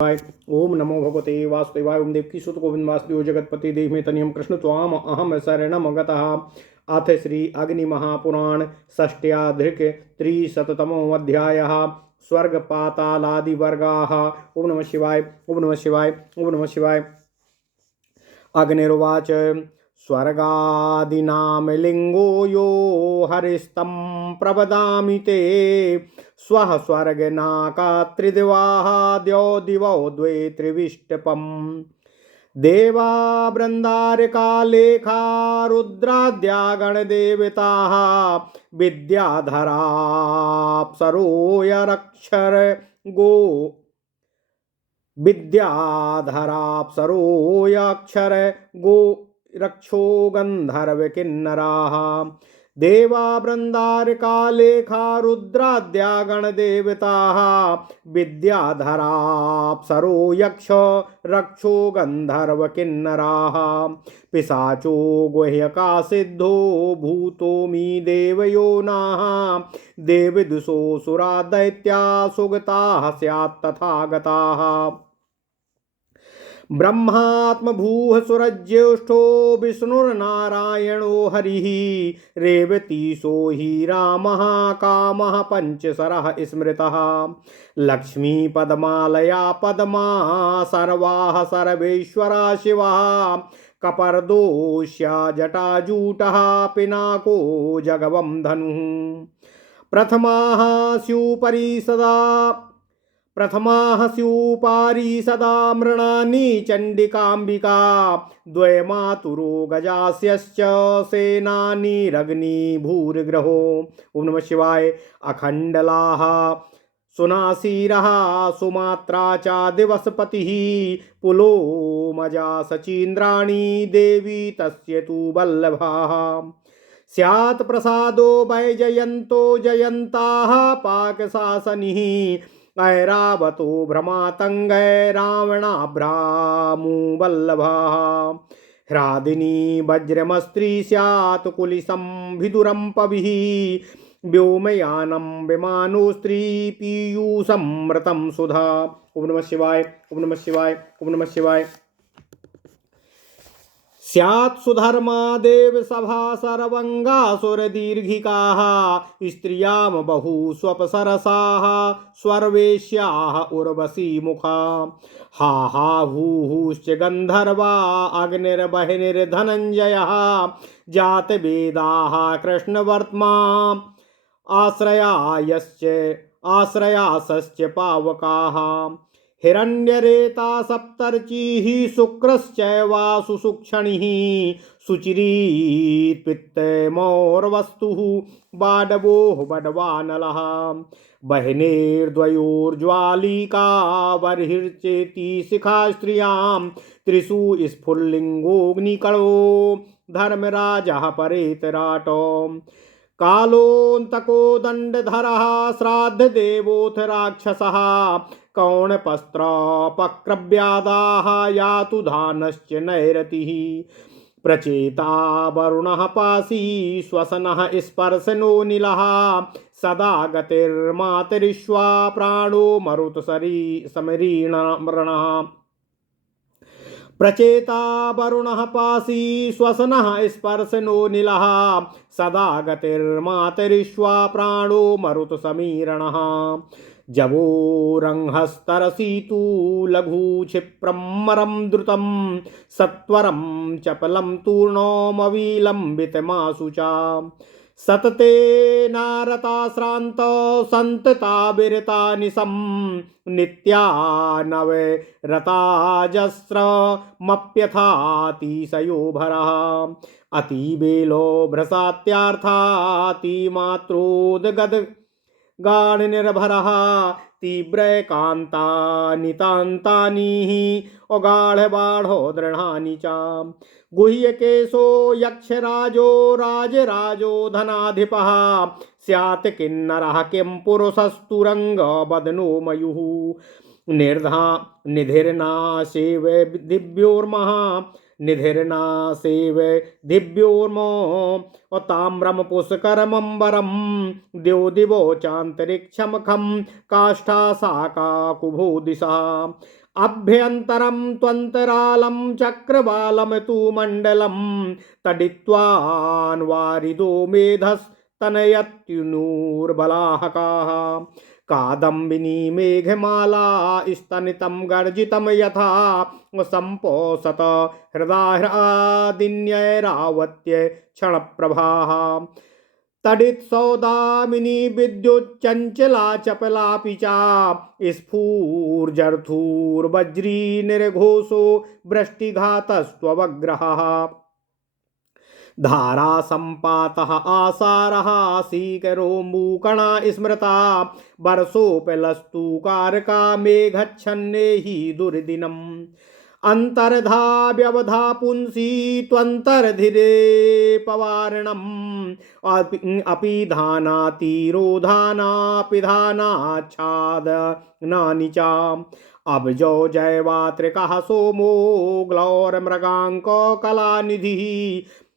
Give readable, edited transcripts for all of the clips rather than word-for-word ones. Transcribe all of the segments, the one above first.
ओम नमो भगवते वासुदेवाय। ओम देवकी सुत गोविंद वासुदेव जगतपति देव में तनियम कृष्ण त्वाम अहम शरणम गतः। अथ श्री अग्नि महापुराण षष्ट्याधिक त्रिशततमोऽध्यायः। स्वर्ग पातालादि वर्गाः। ओम नमः शिवाय। ओम नमः शिवाय। ओम नमः शिवाय। अग्निर्वाच स्वर्गादीनां लिंगो यो हरिस्तं प्रवदामि ते स्वः स्वर्गनाका त्रिदिवाः द्यौ दिवौ द्वे त्रिविष्टपम् देवा बृन्दारका लेखा रुद्राद्या गणदेवताः विद्याधराप्सरोऽयरक्षर गो विद्याधराप्सरोऽयक्षर गो रक्षो गंधर्व किन्नराः देवा बृन्दारका लेखा रुद्राद्या गणदेवताः विद्याधराप्सरो यक्ष रक्षो गंधर्व किन्नराः पिशाचो गुह्यका सिद्धो भूतोऽमि देवयोनाः देवदुषो सुरा दैत्या सुगताः स्यात् तथागताः ब्रह्मात्मभूः सुरज्येष्ठो विष्णुर्नारायणो हरिः रेवतीशो हि रामः कामः पंचशरः स्मृतः लक्ष्मीपद्मालया पद्मा सर्वाः सर्वेश्वरा शिवः कपर्दोष्या जटाजूटः पिनाको जगवं धनुः प्रथमाः स्यूपारी सदा मृणानि चण्डिकाम्बिका द्वयमातुरो गजास्यश्च सेनानीरग्निभूर्ग्रहो। ओम नमः शिवाय। अखण्डलाः सुनासीरः सुमात्रा च दिवसपतिः पुलोमजा सचीन्द्राणि देवी तस्य तु वल्लभाः स्यात् प्रसादो वैजयन्तो जयन्ताः पाकशासनिः ऐरावतो भ्रमातंगै रावणाभ्रामु वल्लभाः ह्रादिनी वज्रमस्त्री स्यात् कुलिसं विदुरं पविः व्योमयानं विमानोस्त्री पीयूषमृतं सुधा। ओम नमः शिवाय। ओम नमः शिवाय। ओम नमः शिवाय। स्यात् सुधर्मा देव सभा सर्वंगासुरदीर्घिकाः स्त्रियां बहु स्वपसरसाः स्वर्वेश्याः उर्वशी मुखा हा हा हूश्च गंधर्वा अग्निर्बहिर्धनञ्जयः जातवेदाः कृष्णवर्त्मा आश्रयासश्च पावकाः हिरण्यरेता सप्तर्चिः शुक्रश्चैवासु सुक्षणिः सुचिरीत्पित्तमौर्वस्तुः बाडवो बडवानलः बहिनीर्द्वयोर्ज्वालिका बर्हिर्चेति शिखा स्त्रियां त्रिषु स्फुल्लिङ्गोऽग्निकणो धर्मराजः परेतराटो कालोऽन्तको दण्डधरः श्राद्धदेवोऽथ राक्षसः कौणपस्त्रपक्रव्यादाः यातु धानश्च नैरतिः प्रचेता वरुणः पाशी श्वसनः स्पर्शनो नीलः सदा गतिर्मातरिश्वा प्राणो मरुतसरी समीरणः प्रचेता वरुणः पाशी श्वसनः स्पर्शनो नीलः सदा गतिर्मातरिश्वा प्राणो मरुतसमीरणः जवोरंहस्तरसीतु लघु क्षिप्रं मरं द्रुतं सत्वरं चपलं तूर्णमविलम्बितमाशु च सतते नारता श्रांत संतता विरता निशं नित्या नवरताजस्रमप्यथातिशयो भरः अतिबेलो भ्रसात्यार्थातिमात्रोदगद गाढनिर्भरः तीव्रकान्तानितान्तानि औगाढबाढो दृढानि च गुह्यकेशो यक्षराजो राजराजो धनाधिपः स्यात् किन्नरः किं पुरुषस्तुरङ्गबदनो मयुः निधिर्नाशेव दिव्योर्महा निधिर्नासेव दिव्योर्मो ताम्रम पुष्करमंबरम द्यो दिवो चांतरिक्षमखम काष्ठा साका कुभो दिशा अभ्यन्तरं त्वन्तरालं चक्रवालं तु मण्डलं तडित्वान्वारिदो मेधस्तनयत्युनूर्बलाहकाः कादम्बिनी मेघमाला स्तनितं गर्जितं यथा सम्पोषत हृदाह्रादिन्यैरावत्य क्षणप्रभाः तडित सौदामिनी विद्युच्चञ्चला चपलापि चा स्फूर्जर्थूर्वज्री निर्घोषो वृष्टिघातस्त्ववग्रहः धारा संपातः आसारः सीकरोम्बूकणा स्मृता वर्षोपलस्तु कारका मेघच्छन्ने हि दुर्दिनम् अंतर्धा व्यवधा पुंसी त्वंतर्धिरे पवारणम् अपि धानातिरोधानापि धानाच्छाद नानि च अब्जो जैवात्रिकः सोमो ग्लौरमृगाङ्को कलानिधिः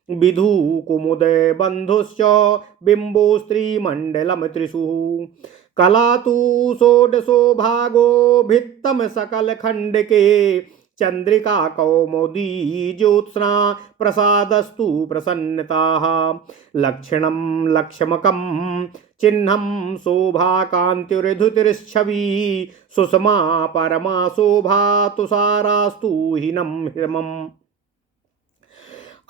विधु कुमुदे बन्धुश्च बिम्बो स्त्रीमण्डलं त्रिषु कला तु षोडशो भागो भित्तम सकल खण्डके चंद्रिका कौमुदी ज्योत्स्ना प्रसादस्तु प्रसन्नताः लक्षणं लक्ष्मकं चिह्नं शोभा कान्तिर्धुतिर्छवि सुषमा परमा शोभा तुषारास्तु हीनं हिमम्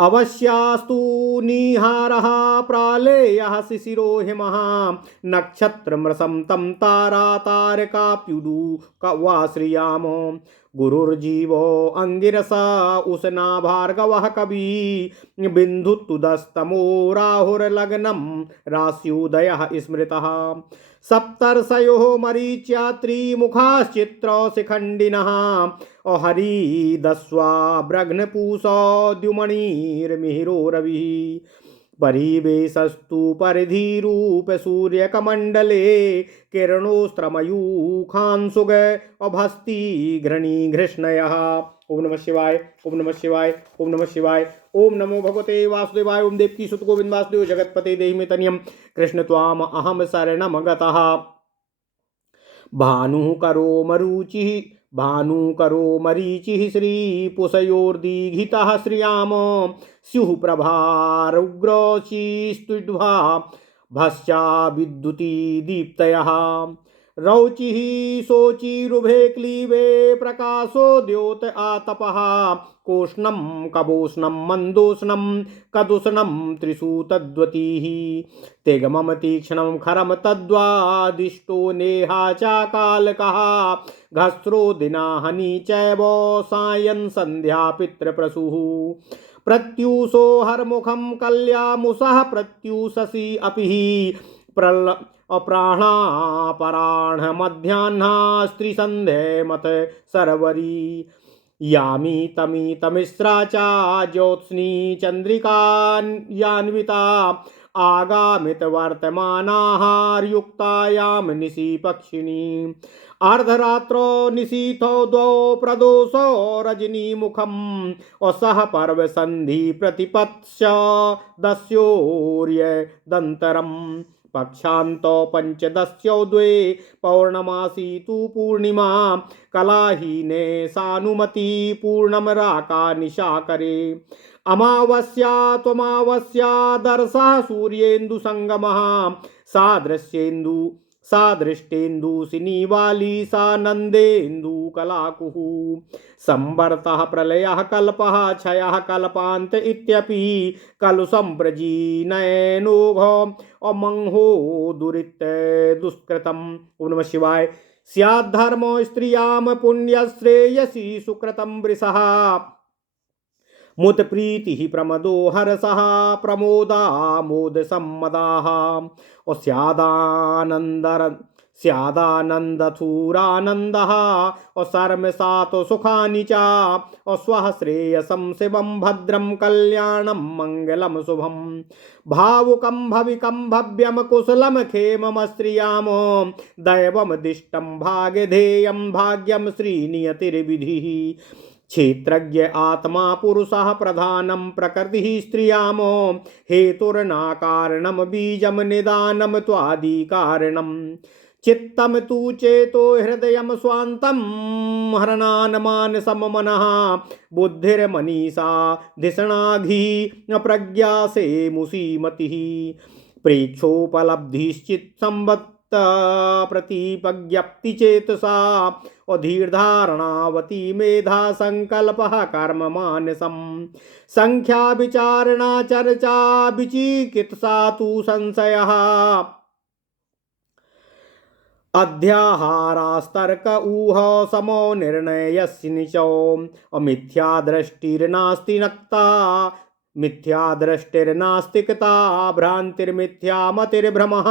अवश्यास्तु निहारः प्रालेयः शिशिरो हिमः नक्षत्रमृषं तं तारा तारकाप्युदु वा श्रियामो गुरुर्जीवो अंगिरसा उष्णा भार्गवः कवि बिन्दुतुदस्तमो राहुर्लग्नं रास्युदयः स्मृतः सप्तर्षयोः मरीच्या त्रिमुखाश्चित्रशिखण्डिनः हरिदस्वा ब्रघ्नपूषो द्युमणिर्मिहिरो रविः परिवेशस्तु परिधिरूप सूर्यकमण्डले किरणोस्त्रमयूखांशुग अभस्ति घृणी घृष्णयः। ओम नमः शिवाय, ओम नमः शिवाय, ओम नमः शिवाय। ओम नमो भगवते वासुदेवाय। ओम देवकी सुत गोविंद वासुदेव जगतपते देहि मे तनियम कृष्ण त्वाम अहम शरणम गतः। भानुकरो मरीचिः श्रीपुषयोर्दीघितः श्रियाम स्युः प्रभारुग्रोचिस्तुड्भा भस्चा विद्युती दीप्तयः रौचिः शोचिरुभे क्लीवे प्रकाशो द्योत आतपः कोष्णं कबोष्णं मन्दोष्णं कदुष्णं त्रिषु तद्वतीः तेगमं तीक्ष्णं खरं तद्वादिष्टो नेहा चाकालकः घस्रो दिनाहनि चैव सायं सन्ध्या पितृप्रसूः प्रत्यूषो हरमुखं कल्यामुषः प्रत्यूषसि अपि अप्राणापराह्न मध्याह्ना स्त्रीसन्ध्ये मत सरवरी यामी तमी तमिस्रा चा ज्योत्स्नी चंद्रिकान्विता आगामित वर्तमानाहारयुक्तायां निशि पक्षिणी अर्धरात्रो निशीथो द्वौ प्रदोषो रजनी मुखम असह पर्व संधि प्रतिपत्स्य दस्योर्य दंतरम पक्षान्तो पंचदस्यो द्वे पौर्णमासी तु पूर्णिमा कलाहीने सानुमति पूर्णम राका निशाकरे अमावस्या त्वमावस्या दर्शः सूर्येन्दु संगमः सादृष्टेन्दुसिनीवाली सा नंदेन्दु कलाकुः संवर्तः प्रलयः कल्पः क्षयः कल्पान्त इत्यपि खलु सम्प्रजीनयनोघो अमंहो दुरित दुष्कृतम्। ओम नमः शिवाय। स्याद्धर्मो स्त्रियां पुण्यश्रेयसी सुकृतं वृषः मुत प्रीति प्रमदो हर्षः प्रमोदामोद सम्मदाः स्यादानन्दथूरानन्दः सर्म सातो सुखानि च स्वः श्रेयसं शिवं भद्रं कल्याणं मङ्गलं शुभं भावुकं भविकं भव्यं कुशलं क्षेममस्त्रियामो दैवं दिष्टं भाग्यधेयं भाग्यं श्रीनियतिर्विधिः क्षेत्रज्ञ आत्मा पुरुषः प्रधानं प्रकृतिः स्त्रियामो हेतुर्नाकारणं बीजं निदानं त्वादिकारणं चित्तम तु चेतो हृदयम स्वान्तं हरणान मानसम मनः बुद्धिर्मनीषा धिषणाघी प्रज्ञा से मुसीमतिः प्रेक्षोपलब्धिश्चित् संवत् प्रतिपज्ञप्ति चेतसा अधीर्धारणावती मेधा संकल्पः कर्म मानसम संख्या विचारणा चर्चा विचिकित्सा तु संशयः अध्याहारास्तर्क ऊह समो निर्णयस्य निचो अमिथ्या दृष्टिर्नास्ति नक्ता मिथ्या दृष्टिर्नास्तिकता भ्रांतिर्मिथ्या मतिर्भ्रमः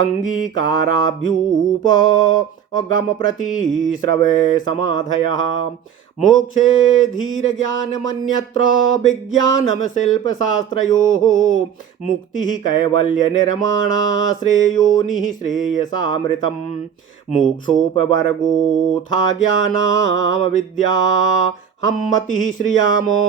अंगीकाराभ्यूप गम प्रतिश्रवे समाधयः मोक्षे धीर ज्ञान मन्यत्र विज्ञानम शिल्प शास्त्रयोः मुक्ति कैवल्य निर्माणा श्रेयोनिः श्रेयसामृतम् मोक्षोपवर्गोऽथा ज्ञानाम विद्या हम्मति श्रियामो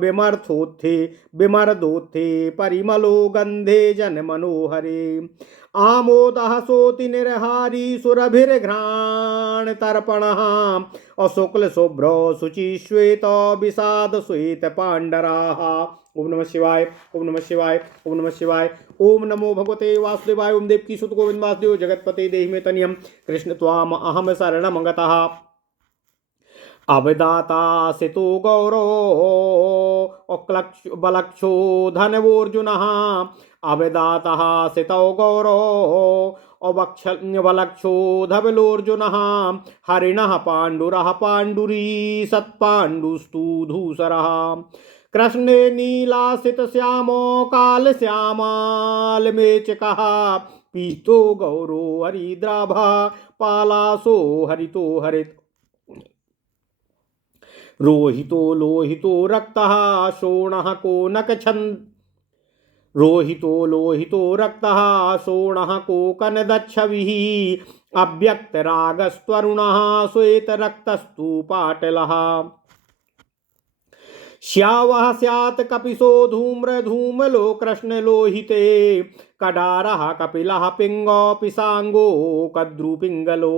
विमर्थोत्थे विमर्दोत्थे परिमलो गंधे जन मनोहरे आमोदः सोति निर्हारी सुरभिर्घ्राण तर्पणः अशुक्ल शुभ्र शुचि श्वेत विषाद श्वेत पांडराः। ओम नमः शिवाय ओम नमः शिवाय ओम नमः शिवाय। ओम नमो भगवते वासुदेवाय। ओम देवकी सुत गोविंद वासुदेव जगतपते देहि मे तनियम कृष्ण त्वाम अहम शरणं गतः अवदाता सितो गौरो अक्लक्ष बलक्षो धनवोर्जुनः अवदातः सितो गौरो अवक्षो धवलोर्जुनः हरिणः पाण्डुरः पाण्डुरी सत्पाण्डुस्तु धूसरः कृष्णे नीलासित श्यामो काल श्यामाल मेचकः पीतो गौरो हरिद्राभा पालासो हरितो हरित रोहितो लोहितो रक्तः शोणः कोनक छन्द रोहितो लोहितो रक्तः शोणः कोकनदच्छविः अव्यक्तरागस्त्वरुणः श्वेतरक्तस्तु पाटलः श्यावः स्यात् कपिशो धूम्र धूमलो कृष्ण लोहिते कडारः कपिलः पिंगो पिसांगो कद्रुपिंगलो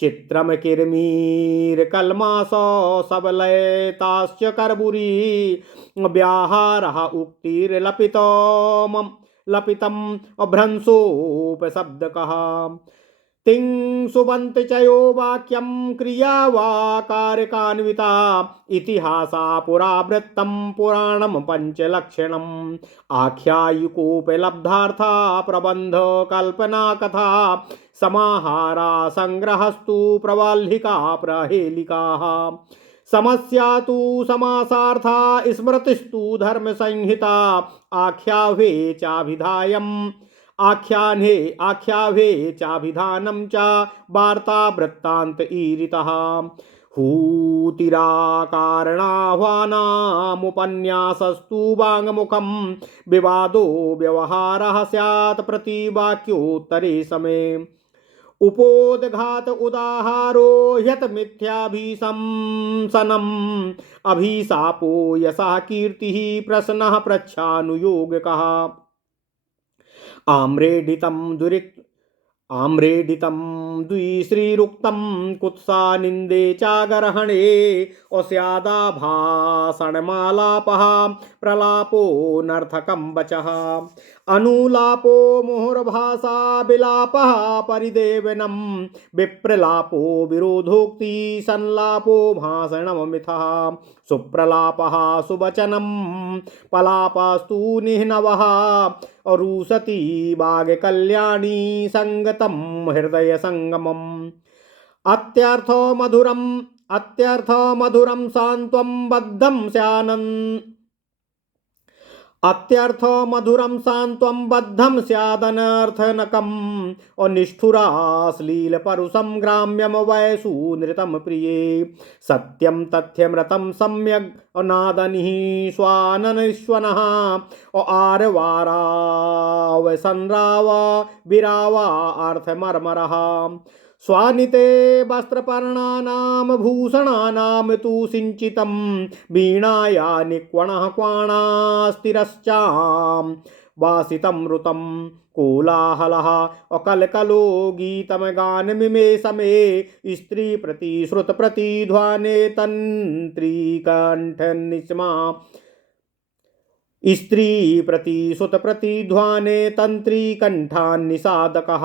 चित्रम किरमीर कलमासो सबलयताश्च करबुरी व्याहारः उक्तिर्लपितम लपितम अभ्रंशोपशब्दकः तिं सुबंत चयो वाक्यम क्रिया वा कारकान्विता इतिहासा पुरावृत्तं पुराणं पंचलक्षणम् आख्यायिकोपलब्धार्था प्रबंध कल्पना कथा समाहारा संग्रहस्तु प्रवाल्लिका प्रहेलिकाः समस्या तु समासार्था स्मृतिस्तु धर्म संहिता आख्यावे चाभिधायम् आख्यावे चाभिधानं च वार्ता वृत्तान्त ईरितः हूतिराकारणाह्वानामुपन्यासस्तु वाङ्मुखं विवादो व्यवहारः स्यात् प्रतिवाक्योत्तरे समे उपोदघात उदाहारो ह्यत मिथ्याभिशंसनम् अभिशापो यशः कीर्तिः प्रश्नः प्रच्छानुयोगकः आम्रेडितं द्विश्रीरुक्तं कुत्सा निन्दे चागर्हणे अस्यादाभाषणमालापः प्रलापो नर्थकं वचः अनुलापो मुहुर्भाषा विलापः परिदेवनं विप्रलापो विरोधोक्ति संलापो भाषणममिथः सुप्रलापः सुवचनं पलापास्तु निह्नवः अरुसती वाग्कल्याणी संगतं हृदय संगमम् अत्यर्थ मधुरं सान्त्वं बद्धं स्यानन् अत्यर्थ मधुरं सान्त्वं बद्धं स्यादनर्थनकम् अनिष्ठुराश्लील परुषं ग्राम्यं वयसु नृतं प्रिये सत्यं तथ्यमृतं सम्यग् अनादनिः स्वाननिश्वनः आरवारावसंरावा विरावा अर्थमर्मरः स्वानिते वस्त्रपर्णानां भूषणानां तु सिञ्चितं वीणाया निक्वणः क्वाणास्तिरश्चां वासितं ऋतं कोलाहलः अकलकलो गीतम गान मिमे समे स्त्री प्रति श्रुत प्रतिध्वने तंत्री कंठ निस्मा स्त्री प्रतिसुत प्रतिध्वाने तंत्री कंठान्निषादकः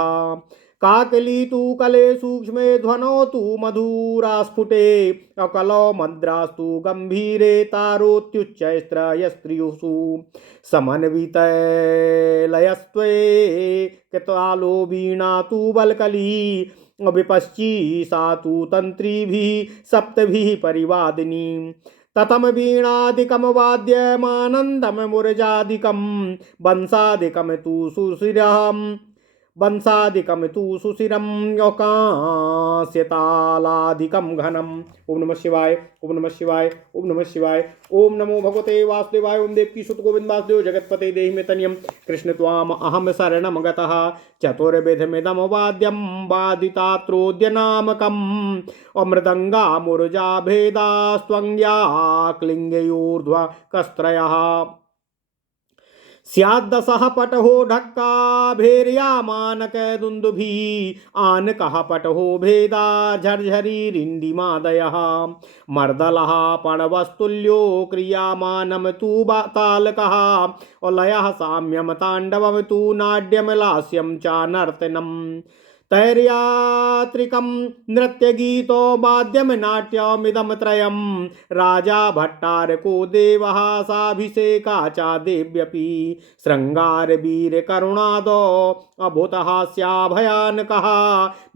काकली तु कले सूक्ष्मे ध्वनौ तु मधुरास्फुटे अकलौ मद्रास्तु गंभीरे तारोत्युच्चैस्त्रयस्त्रियुषु समन्वितलयस्त्वे कृतालो वीणा तु बलकली विपश्ची सा तु तंत्रीभिः सप्तभिः परिवादिनी ततम वीणादिकम वाद्यमानंदम मुरजादिकम बंसादिकम तु सुशिरम योकास्यतालादिकम घनम। ओम नमः शिवाय ओम नमः शिवाय ओम नमः शिवाय। ओम नमो भगवते वासुदेवाय। ओम देवकी सुत गोविंद वासुदेव जगतपते देहि मे तनियम कृष्ण त्वाम अहम शरणम गतः चतुर्विधमिदम वाद्यम वादितात्रोद्य नामकम अमृदंगा मुरजा भेदास्त्वंग्या क्लिंगयोर्ध्व कस्त्रयः स्यादसः पटहो ढक्का भेरिया मानक दुंदुभी आनकः पटहो भेदा झर्झरी रिंडिमादयः मर्दलः पणवस्तुल्यो क्रियामानम तु तालकः लयः साम्यम तांडवम तु नाट्यम लास्यम च नर्तनम तैर्यात्रिकं नृत्यगीतो वाद्यम नाट्यमिदं त्रयं राजा भट्टारको देवः साभिषेका च देव्यपि शृङ्गारवीरकरुणादो अभूतहास्या भयानकः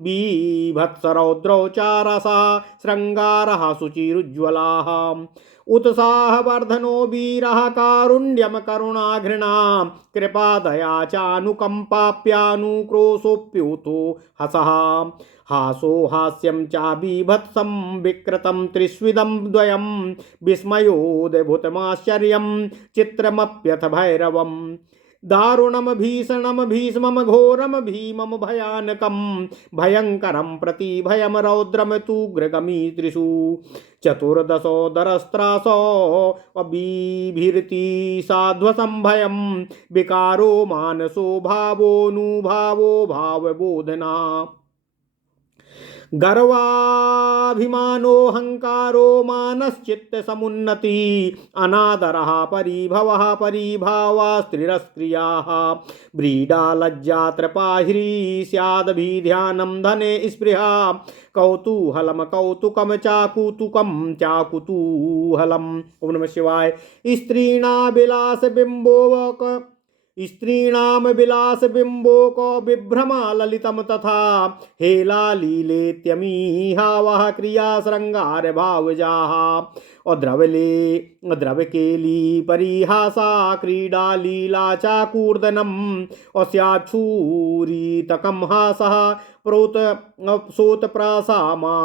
बीभत्सरौद्रौ च रसा शृङ्गारः शुचिरुज्ज्वलाः उत्साहवर्धनो वीरः कारुण्यम करुणाघृणा कृपादया चानुकंपाप्यानुक्रोशोऽप्युतो हसः हासो हास्यं च बीभत्सं विकृतं त्रिस्विदं द्वयं विस्मयोदभूतमाश्चर्यं चित्रमप्यथ भैरवम् दारुणम भीषणम भीष्मम घोरम भीमम भयानकम भयंकरम प्रति भयम रौद्रम तूग्रगमी त्रिषु चतुर्दशो दरस्त्रासो अबीभिरति साध्वसंभयम विकारो मानसो भावोनुभावो भावबोधना गर्वाभिमानोऽहंकारो मानश्चित्त समुन्नति अनादरः परिभवः परिभावा स्त्रिरस्क्रियाः व्रीडा लज्जा त्रपाहिरी स्यादभिध्यानं धने स्पृहा कौतूहलम कौतुकम चाकुतुकम चाकुतूहलम। ओम नमः शिवाय। स्त्रीणाम विलास बिंबोको विभ्रमा ललितम तथा हेलालीलेत्यमीहावः क्रिया श्रृंगार भावजाः द्रवकेली परिहासा क्रीडा लीला चाकूर्दनम अस्याच्छूरितकं हासः प्रोत सोतप्रासामा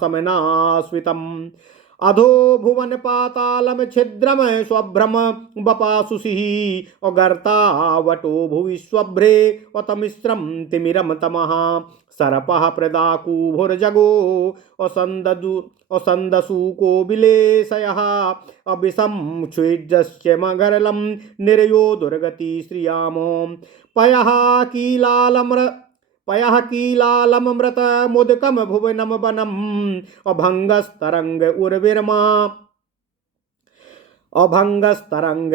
समनास्वितम् अधो भुवन पातालम छिद्रम स्वभ्रम बपासुषि अगर्तावटो भुवि स्वभ्रे अतमिश्रम तिमिरम तमः सरपः प्रदाकु भुर्जगो असंदसूको विलेशयः अभिसं क्षुज्जश्च मगरलं निर्यो दुर्गति श्रियामो पयः कीलालमृत मुदकम भुवनम वनम अभंगस्तरंग उर्विरमा अभंगस्तरंग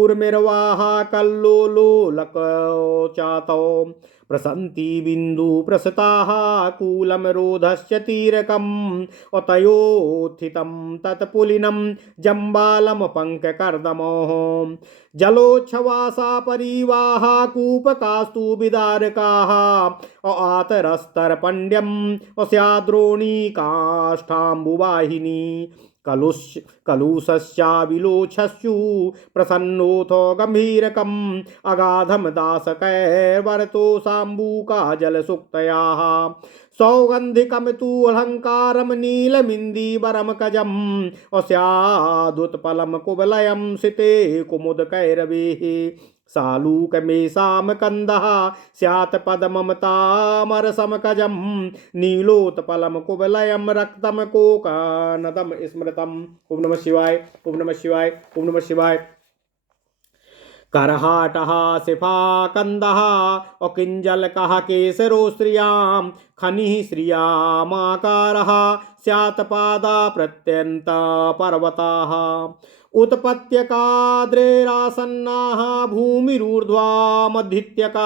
ऊर्मिर्वाहा कल्लोलोलक चातौ प्रसन्ति बिंदु प्रसताः कूलम रोधश्च तीरकम् अतयोत्थितं तत्पुलिनं जम्बालम पंककर्दमोः जलोच्छवासा परिवाहा कूपकास्तु विदारकाः आतरस्तरपण्ड्यम् अस्याद्रोणीकाष्ठाम्बुवाहिनी कलुषश्चाविलोचस्यु प्रसन्नोऽथो गम्भीरकम् अगाधम दासकैर्वरतो साम्बूका जलसुक्तयाः सौगन्धिकं तु अलङ्कारं नीलमिन्दीवरं कजम् अस्यादुत्पलं कुवलयं सिते कुमुदकैरवेः सालूकमेषां कन्दः स्यात् पद्ममतामरसमकजं नीलोत्पलं कुवलयं रक्तं कोकानदं स्मृतम्। ओम नमः शिवाय ओम नमः शिवाय ओम नमः शिवाय। करहाटः सिफा कंदः और किंजलकः केसरो श्रियां खनिः श्रियामाकारः स्यात् पादा प्रत्यंत पर्वताः उत्पत्यकाद्रेरासन्नाः भूमिरूर्ध्वामधित्यका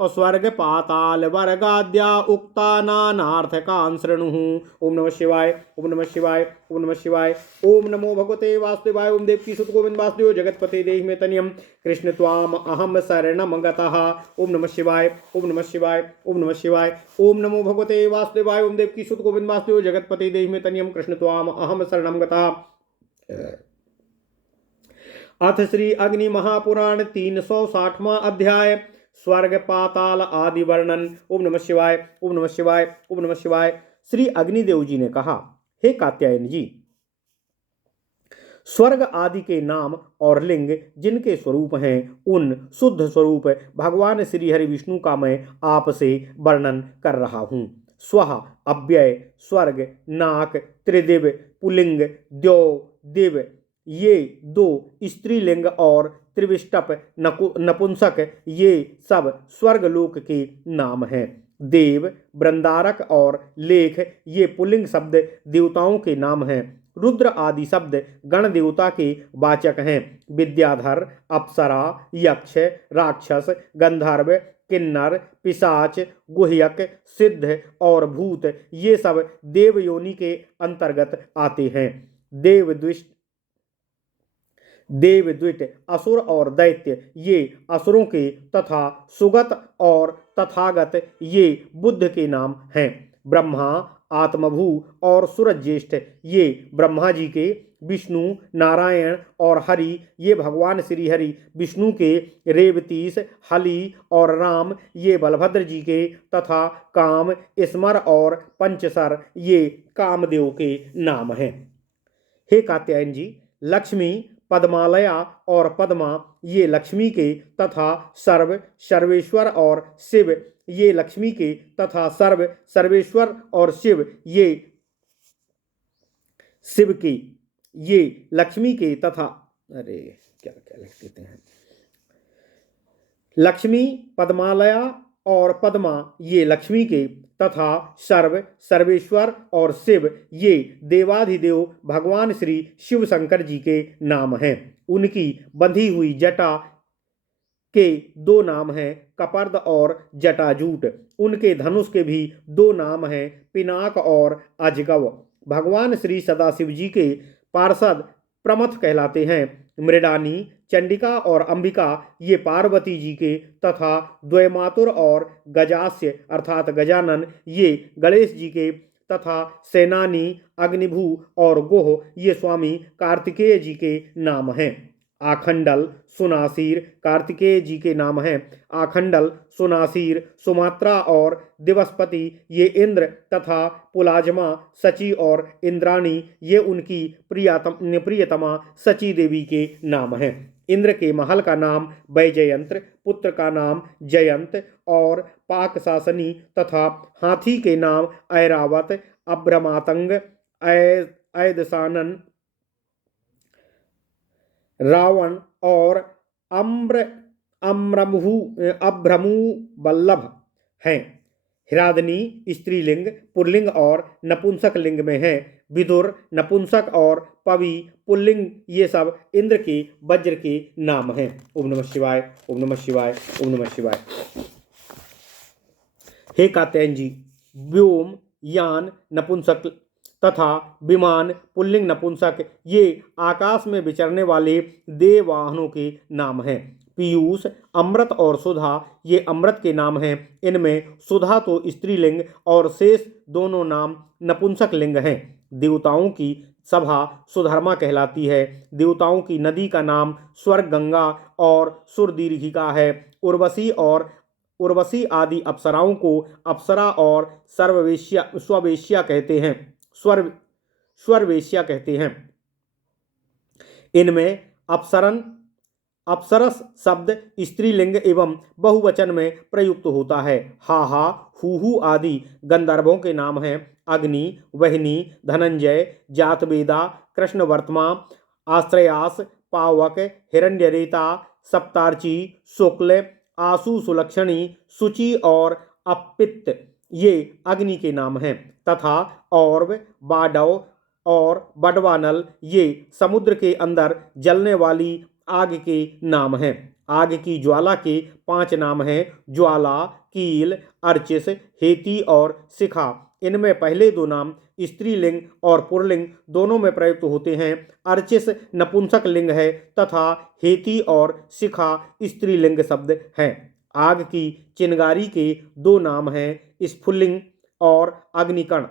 और स्वर्ग पाताल वर्गाद्या उक्ता नानार्थकान् शृणुः। ओम नमः शिवाय, ओम नमः शिवाय, ओम नमः शिवाय। ओम नमो भगवते वासुदेवाय। ओम देवकी सुत गोविंद वासुदेव जगतपते देहि मे तनियम कृष्ण त्वाम अहम शरणम गतः। ओम नमः शिवाय, ओम नमः शिवाय, ओम नमः शिवाय। ओम नमो भगवते वासुदेवाय। ओम देवकी सुत गोविंद वासुदेव जगतपते देहि मे तनियम कृष्ण त्वाम अहम शरणम गतः। अथ श्री अग्नि महापुराण 360वां अध्याय स्वर्ग पाताल आदि वर्णन। ओम नमः शिवाय, ओम नमः शिवाय, ओम नमः शिवाय। श्री अग्निदेव जी ने कहा, हे कात्यायन जी, स्वर्ग आदि के नाम और लिंग जिनके स्वरूप हैं उन शुद्ध स्वरूप भगवान श्री हरि विष्णु का मैं आपसे वर्णन कर रहा हूँ। स्वः अव्यय स्वर्ग नाक त्रिदिव पुलिंग द्यौ दिव ये दो स्त्रीलिंग और त्रिविष्टप नपुंसक ये सब स्वर्गलोक के नाम हैं। देव बृंदारक और लेख ये पुल्लिंग शब्द देवताओं के नाम हैं। रुद्र आदि शब्द गण देवता के वाचक हैं। विद्याधर अप्सरा यक्ष राक्षस गंधर्व किन्नर पिशाच गुह्यक सिद्ध और भूत ये सब देवयोनि के अंतर्गत आते हैं। देवद्विट असुर और दैत्य ये असुरों के तथा सुगत और तथागत ये बुद्ध के नाम हैं। ब्रह्मा आत्मभू और सुरज्येष्ठ ये ब्रह्मा जी के, विष्णु नारायण और हरि ये भगवान श्री हरि विष्णु के, रेवतीश हलि और राम ये बलभद्र जी के तथा काम स्मर और पंचसर ये कामदेव के नाम हैं। हे कात्यायन जी, लक्ष्मी पद्मालया और पद्मा ये लक्ष्मी के तथा सर्व सर्वेश्वर और शिव ये लक्ष्मी के तथा सर्व सर्वेश्वर और शिव ये शिव के, ये लक्ष्मी के तथा अरे क्या क्या लिख देते हैं, लक्ष्मी पद्मालया और पद्मा ये लक्ष्मी के तथा सर्व सर्वेश्वर और शिव ये देवाधिदेव भगवान श्री शिव शंकर जी के नाम हैं। उनकी बंधी हुई जटा के दो नाम हैं, कपर्द और जटाजूट। उनके धनुष के भी दो नाम हैं, पिनाक और अजगव। भगवान श्री सदाशिव जी के पार्षद प्रमथ कहलाते हैं। मृडानी चंडिका और अंबिका ये पार्वती जी के तथा द्वैमातुर और गजास्य अर्थात गजानन ये गणेश जी के तथा सेनानी अग्निभू और गोह ये स्वामी कार्तिकेय जी के नाम हैं। आखंडल सुनासीर कार्तिकेय जी के नाम हैं। आखंडल सुनासीर सुमात्रा और दिवसपति ये इंद्र तथा पुलाजमा सची और इंद्राणी ये उनकी प्रियतमा सची देवी के नाम हैं। इंद्र के महल का नाम वैजयंत्र, पुत्र का नाम जयंत और पाकशासनी तथा हाथी के नाम ऐरावत, अभ्रमातंग, ऐदसानन, रावण और अभ्रमु वल्लभ हैं। हिरादनी स्त्रीलिंग पुल्लिंग और नपुंसक लिंग में है। विदुर नपुंसक और पवि पुल्लिंग ये सब इंद्र के वज्र के नाम हैं। ओम नमः शिवाय, ओम नमः शिवाय, ओम नमः शिवाय। हे कात्यायन जी, व्योम यान नपुंसक तथा विमान पुल्लिंग नपुंसक ये आकाश में विचरने वाले देववाहनों के नाम हैं। पीयूष अमृत और सुधा ये अमृत के नाम हैं। इनमें सुधा तो स्त्रीलिंग और शेष दोनों नाम नपुंसक लिंग हैं। देवताओं की सभा सुधर्मा कहलाती है। देवताओं की नदी का नाम स्वर्ग गंगा और सुरदीर्घिका है। उर्वशी आदि अप्सराओं को अप्सरा और स्ववेश्या कहते हैं। स्वरवेश्या कहते हैं। इनमें अप्सरस शब्द स्त्रीलिंग एवं बहुवचन में प्रयुक्त होता है। हा हु आदि गंधर्वों के नाम हैं। अग्नि वहिनी धनंजय जातवेदा कृष्णवर्तमा आश्रयास पावक हिरण्यरेता सप्तार्ची, शुक्ल, आशु, सुलक्षणी, शुचि और अपित्त ये अग्नि के नाम हैं तथा और्व, बाडव और बडवानल ये समुद्र के अंदर जलने वाली आग के नाम हैं। आग की ज्वाला के 5 नाम हैं: ज्वाला, कील, अर्चिस, हेती और शिखा। इनमें पहले 2 नाम स्त्रीलिंग और पुल्लिंग दोनों में प्रयुक्त होते हैं। अर्चिस नपुंसक लिंग है तथा हेती और शिखा स्त्रीलिंग शब्द हैं। आग की चिनगारी के 2 नाम हैं: स्फुल्लिंग और अग्निकण।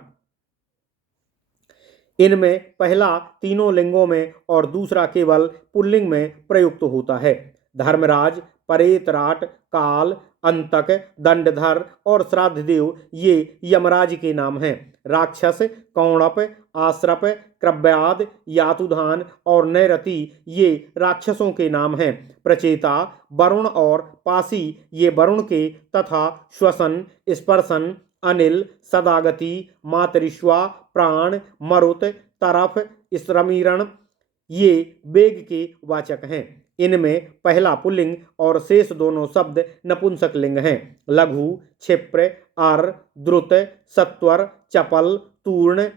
इनमें पहला तीनों लिंगों में और दूसरा केवल पुल्लिंग में प्रयुक्त होता है। धर्मराज, परेतराट, काल, अंतक, दंडधर और श्राद्धदेव ये यमराज के नाम हैं। राक्षस कौणप, आश्रप, क्रव्याद, यातुधान और नैरति ये राक्षसों के नाम हैं। प्रचेता, वरुण और पासी ये वरुण के तथा श्वसन, स्पर्शन, अनिल, सदागति, मातरिश्वा, प्राण, मरुत, तरफ, श्रमीरण ये वेग के वाचक हैं। इनमें पहला पुल्लिंग और शेष दोनों शब्द नपुंसक लिंग हैं। लघु, क्षिप्र, अर, द्रुत, सत्वर, चपल, तूर्ण,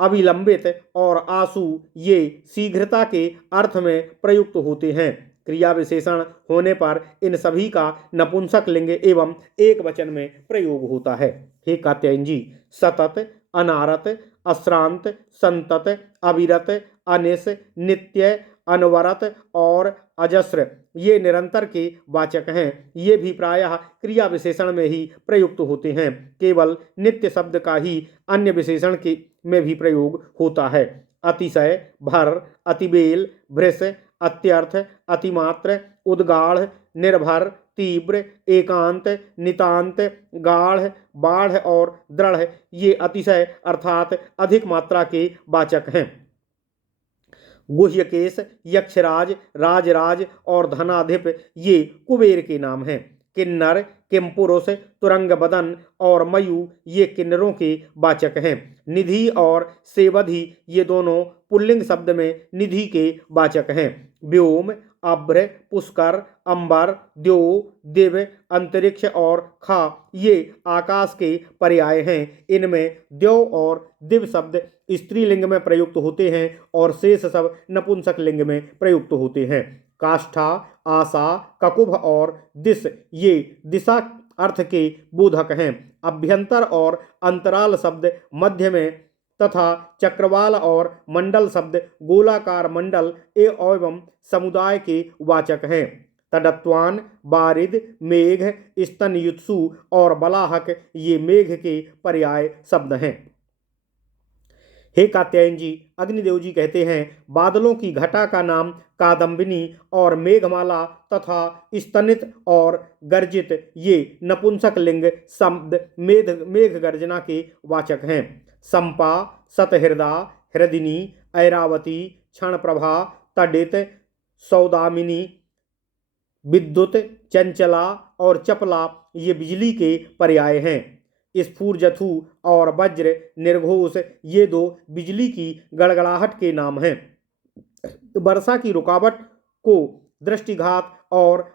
अविलंबित और आशु ये शीघ्रता के अर्थ में प्रयुक्त होते हैं। क्रिया विशेषण होने पर इन सभी का नपुंसक लिंग एवं एक वचन में प्रयोग होता है। हे कात्यायन जी, सतत, अनारत, अश्रांत, संतत, अविरत, अनिश, नित्य, अनवरत और अजस्र ये निरंतर के वाचक हैं। ये भी प्रायः क्रिया विशेषण में ही प्रयुक्त होते हैं। केवल नित्य शब्द का ही अन्य विशेषण के में भी प्रयोग होता है। अतिशय, भर, अतिबेल, भृश, अत्यर्थ, अतिमात्र, उद्गाढ़, निर्भर, तीव्र, एकांत, नितांत, गाढ़, बाढ़ और दृढ़ ये अतिशय अर्थात अधिक मात्रा के वाचक हैं। गुह्यकेश, यक्षराज, राजराज और धनाधिप ये कुबेर के नाम हैं। किन्नर, किमपुरुष, तुरंग बदन और मयु ये किन्नरों के वाचक हैं। निधि और सेवधि ये दोनों पुल्लिंग शब्द में निधि के वाचक हैं। व्योम, अभ्र, पुष्कर, अंबर, द्यो, दिव, अंतरिक्ष और खा ये आकाश के पर्याय हैं। इनमें द्यो और दिव शब्द स्त्रीलिंग में प्रयुक्त होते हैं और शेष सब नपुंसक लिंग में प्रयुक्त होते हैं। काष्ठा, आशा, ककुभ और दिश ये दिशा अर्थ के बोधक हैं। अभ्यंतर और अंतराल शब्द मध्य में तथा चक्रवाल और मंडल शब्द गोलाकार मंडल एवं समुदाय के वाचक हैं। तडत्वान, बारिद, मेघ, स्तनयुत्सु और बलाहक ये मेघ के पर्याय शब्द हैं। हे कात्यायन जी, अग्निदेव जी कहते हैं, बादलों की घटा का नाम कादम्बिनी और मेघमाला तथा स्तनित और गर्जित ये नपुंसक लिंग शब्द मेघ गर्जना के वाचक हैं। संपा, सतहृदा, हृदिनी, ऐरावती, क्षणप्रभा, तडित, सौदामिनी, विद्युत, चंचला और चपला ये बिजली के पर्याय हैं। स्फूर्जथु और वज्र, निर्घोष ये 2 बिजली की गड़गड़ाहट के नाम हैं। वर्षा की रुकावट को दृष्टिघात और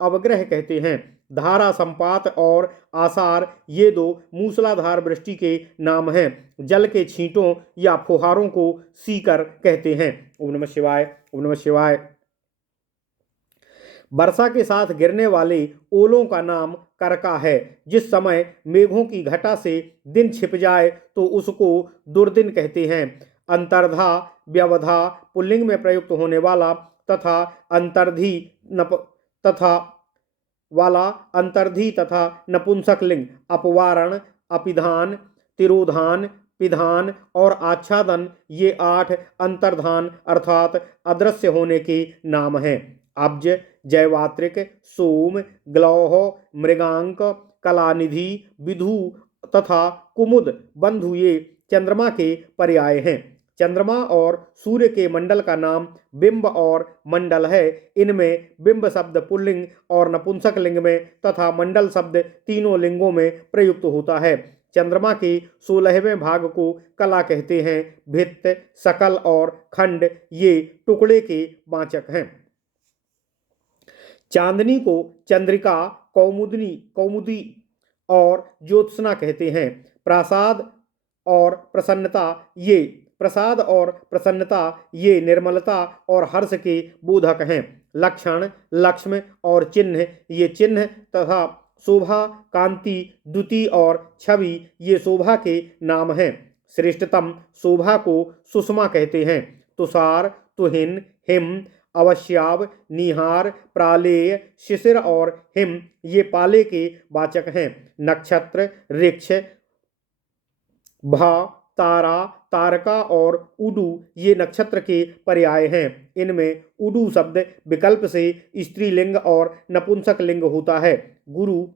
अवग्रह कहते हैं। धारा, संपात और आसार ये 2 मूसलाधार वृष्टि के नाम हैं। जल के छींटों या फुहारों को सीकर कहते हैं। ओम नमः शिवाय, ओम नमः शिवाय। वर्षा के साथ गिरने वाले ओलों का नाम करका है। जिस समय मेघों की घटा से दिन छिप जाए तो उसको दुर्दिन कहते हैं। अंतर्धा, व्यवधा पुल्लिंग में प्रयुक्त होने वाला तथा अंतर्धी तथा नपुंसक लिंग अपवारण, अपिधान, तिरोधान, पिधान और आच्छादन ये 8 अंतर्धान अर्थात अदृश्य होने के नाम हैं। अब्ज, जयवात्रिक, सोम, ग्लौह, मृगांक, कलानिधि, विधु तथा कुमुद बंधु ये चंद्रमा के पर्याय हैं। चंद्रमा और सूर्य के मंडल का नाम बिंब और मंडल है। इनमें बिंब शब्द पुल्लिंग और नपुंसक लिंग में तथा मंडल शब्द तीनों लिंगों में प्रयुक्त होता है। चंद्रमा के 16वें भाग को कला कहते हैं। भित्त, सकल और खंड ये टुकड़े के वाचक हैं। चांदनी को चंद्रिका, कौमुदी और ज्योत्सना कहते हैं। प्रसाद और प्रसन्नता ये निर्मलता और हर्ष के बोधक हैं। लक्षण, लक्ष्म और चिन्ह ये चिन्ह तथा शोभा, कांति, द्युति और छवि ये शोभा के नाम हैं। श्रेष्ठतम शोभा को सुषमा कहते हैं। तुषार, तुहिन, हिम, अवश्याव, निहार, प्रालेय, शिशिर और हिम ये पाले के वाचक हैं। नक्षत्र, ऋक्ष, भा, तारा, तारका और उडु ये नक्षत्र के पर्याय हैं। इनमें उडु शब्द विकल्प से स्त्रीलिंग और नपुंसक लिंग होता है। गुरु,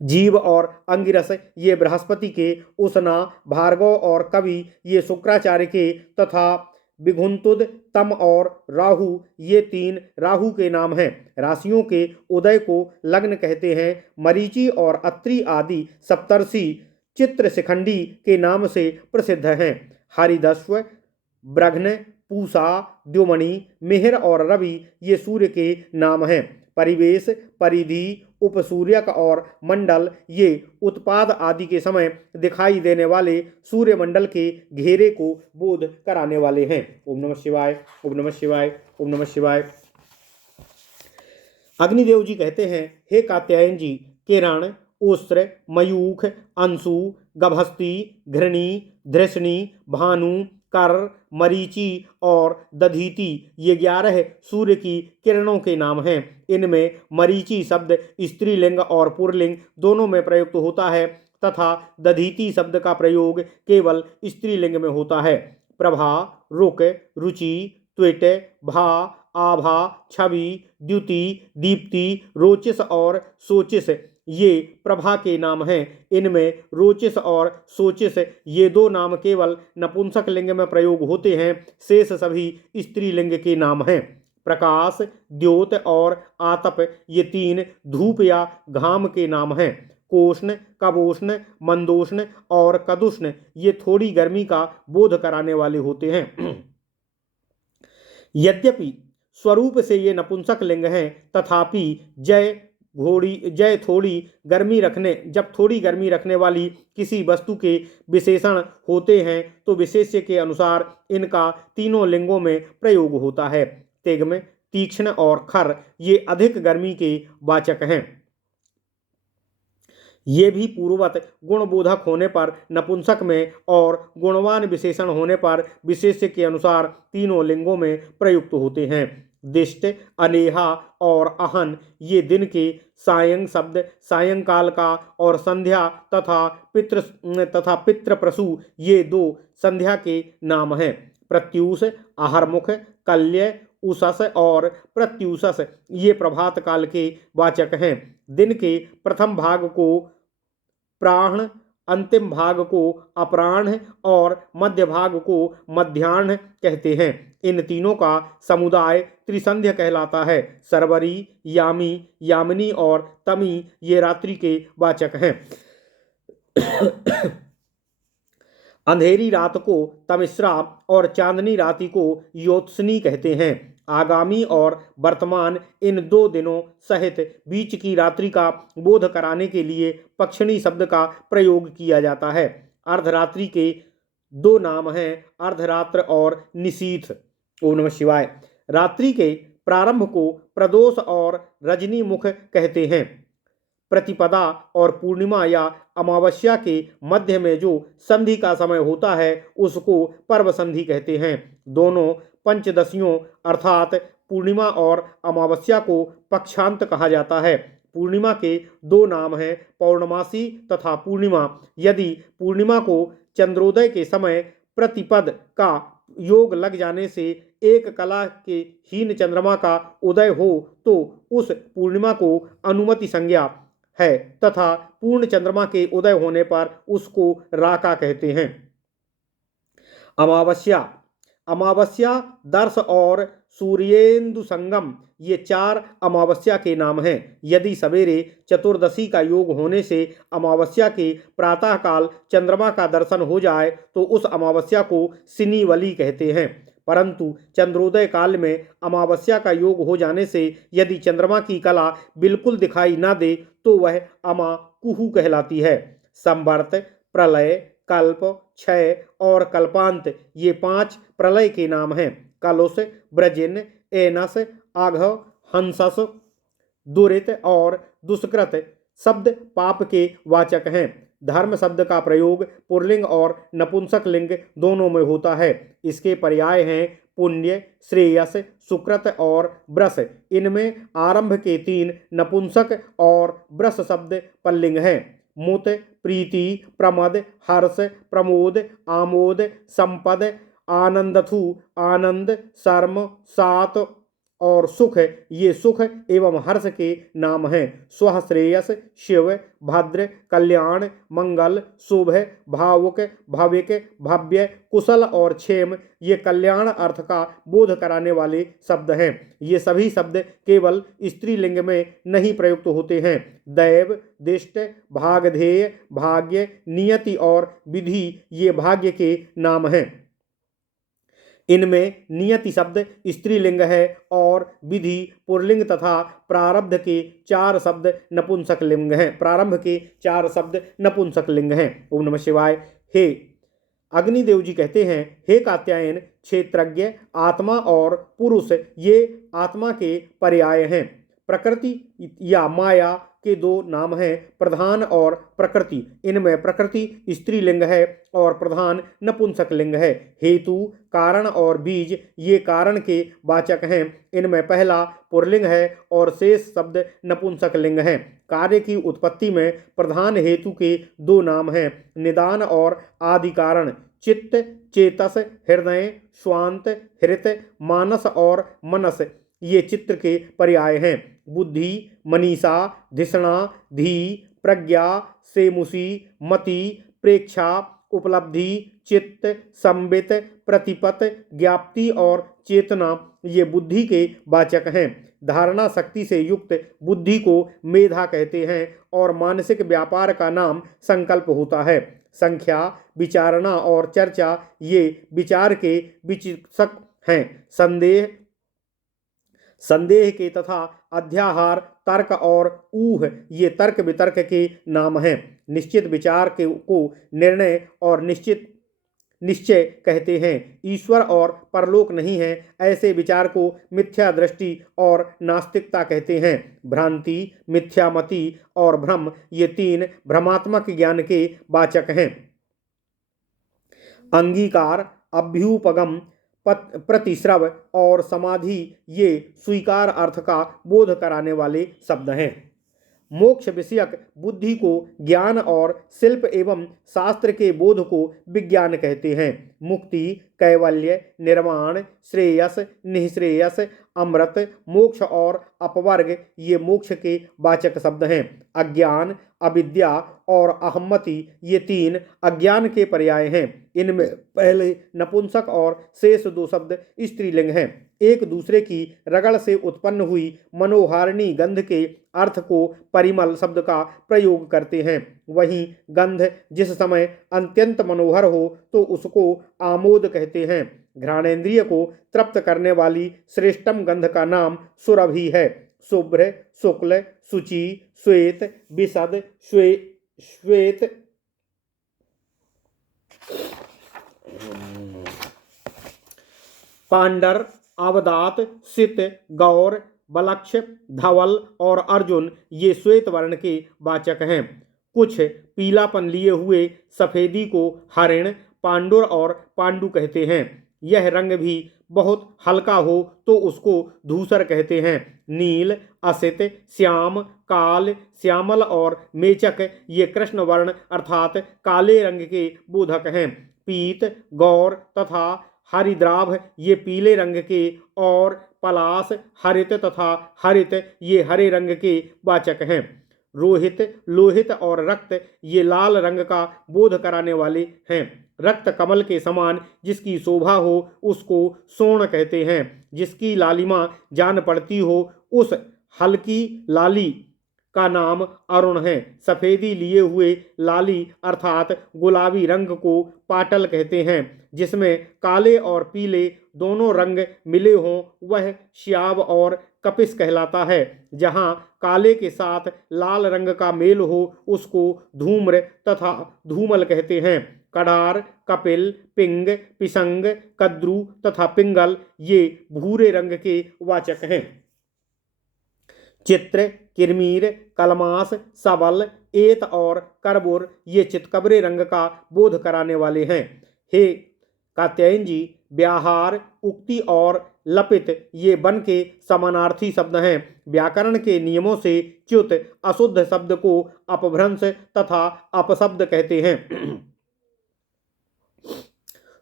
जीव और अंगिरस ये बृहस्पति के, उष्णा, भार्गव और कवि ये शुक्राचार्य के तथा विघुंतुद, तम और राहु ये 3 राहु के नाम हैं। राशियों के उदय को लग्न कहते हैं। मरीचि और अत्रि आदि सप्तर्षि चित्र शिखंडी के नाम से प्रसिद्ध हैं। हरिदस्व, ब्रघ्न, पूषा, द्युमणि, मिहिर और रवि ये सूर्य के नाम हैं। परिवेश, परिधि, उपसूर्यक और मंडल ये उत्पाद आदि के समय दिखाई देने वाले सूर्यमंडल के घेरे को बोध कराने वाले हैं। ओम नमः शिवाय, ओम नमः शिवाय, ओम नमः शिवाय। अग्निदेव जी कहते हैं, हे कात्यायन जी, किरण, उस्त्र, मयूख, अंशु, गभस्ती, घृणी, धृष्णि, भानु, कर, मरीचि और दधीति ये 11 सूर्य की किरणों के नाम हैं। इनमें मरीचि शब्द स्त्रीलिंग और पुल्लिंग दोनों में प्रयुक्त होता है तथा दधीति शब्द का प्रयोग केवल स्त्रीलिंग में होता है। प्रभा, रुक, रुचि, त्विट, भा, आभा, छवि, द्युति, दीप्ति, रोचिस और सोचिस ये प्रभा के नाम हैं। इनमें रोचिस और सोचिस ये 2 नाम केवल नपुंसक लिंग में प्रयोग होते हैं, शेष सभी स्त्रीलिंग के नाम हैं। प्रकाश, द्योत और आतप ये 3 धूप या घाम के नाम हैं। कोष्ण, कबोष्ण, मंदोष्ण और कदुष्ण ये थोड़ी गर्मी का बोध कराने वाले होते हैं। यद्यपि स्वरूप से ये नपुंसक लिंग हैं, तथापि जब थोड़ी गर्मी रखने वाली किसी वस्तु के विशेषण होते हैं तो विशेष्य के अनुसार इनका तीनों लिंगों में प्रयोग होता है। तिग्म, तीक्ष्ण और खर ये अधिक गर्मी के वाचक हैं। ये भी पूर्ववत गुणबोधक होने पर नपुंसक में और गुणवान विशेषण होने पर विशेष्य के अनुसार तीनों लिंगों में प्रयुक्त होते हैं। दिष्ट, अनेहा और अहन ये दिन के सायं शब्द सायंकाल का और संध्या तथा पितृप्रसू ये 2 संध्या के नाम हैं। प्रत्यूष, आहरमुख, कल्य, उषस और प्रत्यूषस ये प्रभात काल के वाचक हैं। दिन के प्रथम भाग को प्राण, अंतिम भाग को अपराह्न और मध्य भाग को मध्याह्न कहते हैं। इन तीनों का समुदाय त्रिसंध्य कहलाता है। सरवरी, यामी, यामिनी और तमी ये रात्रि के वाचक हैं। अंधेरी रात को तमिश्रा और चांदनी राति को योत्सनी कहते हैं। आगामी और वर्तमान इन 2 दिनों सहित बीच की रात्रि का बोध कराने के लिए पक्षिणी शब्द का प्रयोग किया जाता है। अर्धरात्रि के 2 नाम हैं, अर्धरात्र और निशीथ। ओम नमः शिवाय। रात्रि के प्रारंभ को प्रदोष और रजनी मुख कहते हैं। प्रतिपदा और पूर्णिमा या अमावस्या के मध्य में जो संधि का समय होता है उसको पर्व संधि कहते हैं। दोनों पंचदशियों अर्थात पूर्णिमा और अमावस्या को पक्षांत कहा जाता है। पूर्णिमा के 2 नाम हैं, पौर्णमासी तथा पूर्णिमा। यदि पूर्णिमा को चंद्रोदय के समय प्रतिपद का योग लग जाने से एक कला के हीन चंद्रमा का उदय हो तो उस पूर्णिमा को अनुमति संज्ञा है तथा पूर्ण चंद्रमा के उदय होने पर उसको राका कहते हैं। अमावस्या दर्श और सूर्येन्दु संगम, ये 4 अमावस्या के नाम हैं। यदि सवेरे चतुर्दशी का योग होने से अमावस्या के प्रातःकाल चंद्रमा का दर्शन हो जाए तो उस अमावस्या को सिनीवली कहते हैं। परंतु चंद्रोदय काल में अमावस्या का योग हो जाने से यदि चंद्रमा की कला बिल्कुल दिखाई न दे तो वह अमा कुहू कहलाती है। संवर्त, प्रलय, कल्प, क्षय और कल्पांत, ये 5 प्रलय के नाम हैं। कलुष, ब्रजिन, एनस, आघव, हंसस, दुरित और दुष्कृत शब्द पाप के वाचक हैं। धर्म शब्द का प्रयोग पुल्लिंग और नपुंसक लिंग दोनों में होता है। इसके पर्याय हैं पुण्य, श्रेयस, सुकृत और ब्रस। इनमें आरंभ के 3 नपुंसक और ब्रस शब्द पल्लिंग हैं। मुत, प्रीति, प्रमद, हर्ष, प्रमोद, आमोद, संपद, आनंदथु, आनंद, शर्म, सात और सुख, ये सुख एवं हर्ष के नाम हैं। स्व, श्रेयस, शिव, भद्र, कल्याण, मंगल, शुभ, भावुक, भविक, भव्य, कुशल और क्षेम, ये कल्याण अर्थ का बोध कराने वाले शब्द हैं। ये सभी शब्द केवल स्त्रीलिंग में नहीं प्रयुक्त होते हैं। दैव, दिष्ट, भागधेय, भाग्य, नियति और विधि, ये भाग्य के नाम हैं। इनमें नियति शब्द स्त्रीलिंग है और विधि पुल्लिंग तथा प्रारब्ध के 4 शब्द नपुंसक लिंग हैं। प्रारंभ के 4 शब्द नपुंसक लिंग हैं। ओम नमः शिवाय। हे अग्निदेव जी कहते हैं, हे कात्यायन, क्षेत्रज्ञ, आत्मा और पुरुष ये आत्मा के पर्याय हैं। प्रकृति या माया के 2 नाम हैं, प्रधान और प्रकृति। इनमें प्रकृति स्त्रीलिंग है और प्रधान नपुंसक लिंग है। हेतु, कारण और बीज, ये कारण के वाचक हैं। इनमें पहला पुल्लिंग है और शेष शब्द नपुंसक लिंग हैं। कार्य की उत्पत्ति में प्रधान हेतु के 2 नाम हैं, निदान और आदि कारण। चित्त, चेतस, हृदय, स्वांत, हृत, मानस और मनस, ये चित्र के पर्याय हैं। बुद्धि, मनीषा, धिषणा, धी, प्रज्ञा, सेमुषी, मति, प्रेक्षा, उपलब्धि, चित्त, संबित, प्रतिपत, ज्ञाप्ति और चेतना, ये बुद्धि के वाचक हैं। धारणा शक्ति से युक्त बुद्धि को मेधा कहते हैं और मानसिक व्यापार का नाम संकल्प होता है। संख्या, विचारणा और चर्चा, ये विचार के विचिकित्सक हैं। संदेह के तथा अध्याहार, तर्क और ऊह, ये तर्क वितर्क के नाम हैं। निश्चित विचार को निर्णय और निश्चय कहते हैं। ईश्वर और परलोक नहीं है, ऐसे विचार को मिथ्या दृष्टि और नास्तिकता कहते हैं। भ्रांति, मिथ्यामति और भ्रम, ये 3 भ्रमात्मक ज्ञान के वाचक हैं। अंगीकार, अभ्युपगम, प्रतिश्रव और समाधि, ये स्वीकार अर्थ का बोध कराने वाले शब्द हैं। मोक्ष विषयक बुद्धि को ज्ञान और शिल्प एवं शास्त्र के बोध को विज्ञान कहते हैं। मुक्ति, कैवल्य, निर्वाण, श्रेयस, निःश्रेयस, अमृत, मोक्ष और अपवर्ग, ये मोक्ष के वाचक शब्द हैं। अज्ञान, अविद्या और अहम्मति, ये 3 अज्ञान के पर्याय हैं। इनमें पहले नपुंसक और शेष 2 शब्द स्त्रीलिंग हैं। एक दूसरे की रगड़ से उत्पन्न हुई मनोहारिणी गंध के अर्थ को परिमल शब्द का प्रयोग करते हैं। वहीं गंध जिस समय अत्यंत मनोहर हो तो उसको आमोद कहते हैं। घ्राणेन्द्रिय को तृप्त करने वाली श्रेष्ठम गंध का नाम सुरभि है। शुभ्र, शुक्ल, शुचि, श्वेत, विशद, श्वेत, पांडर, अवदात, सित, गौर, बलक्ष, धवल और अर्जुन, ये श्वेत वर्ण के वाचक हैं। कुछ पीलापन लिए हुए सफेदी को हरिण, पांडुर और पांडु कहते हैं। यह रंग भी बहुत हल्का हो तो उसको धूसर कहते हैं। नील, असित, श्याम, काल, श्यामल और मेचक, ये कृष्ण वर्ण अर्थात काले रंग के बोधक हैं। पीत, गौर तथा हरिद्राभ, ये पीले रंग के और पलाश, हरित तथा हरित, ये हरे रंग के वाचक हैं। रोहित, लोहित और रक्त ये लाल रंग का बोध कराने वाले हैं। रक्त कमल के समान जिसकी शोभा हो उसको स्वर्ण कहते हैं। जिसकी लालिमा जान पड़ती हो उस हल्की लाली का नाम अरुण है। सफेदी लिए हुए लाली अर्थात गुलाबी रंग को पाटल कहते हैं। जिसमें काले और पीले दोनों रंग मिले हों वह श्याव और कपिस कहलाता है। जहाँ काले के साथ लाल रंग का मेल हो उसको धूम्र तथा धूमल कहते हैं। कड़ार, कपिल, पिंग, पिसंग, कद्रू तथा पिंगल ये भूरे रंग के वाचक हैं। चित्र, किरमीर, कलमास, सबल, एत और करबुर ये चितकबरे रंग का बोध कराने वाले हैं। हे कात्यायन जी, व्याहार, उक्ति और लपित ये बन के समानार्थी शब्द हैं। व्याकरण के नियमों से च्युत अशुद्ध शब्द को अपभ्रंश तथा अपशब्द कहते हैं।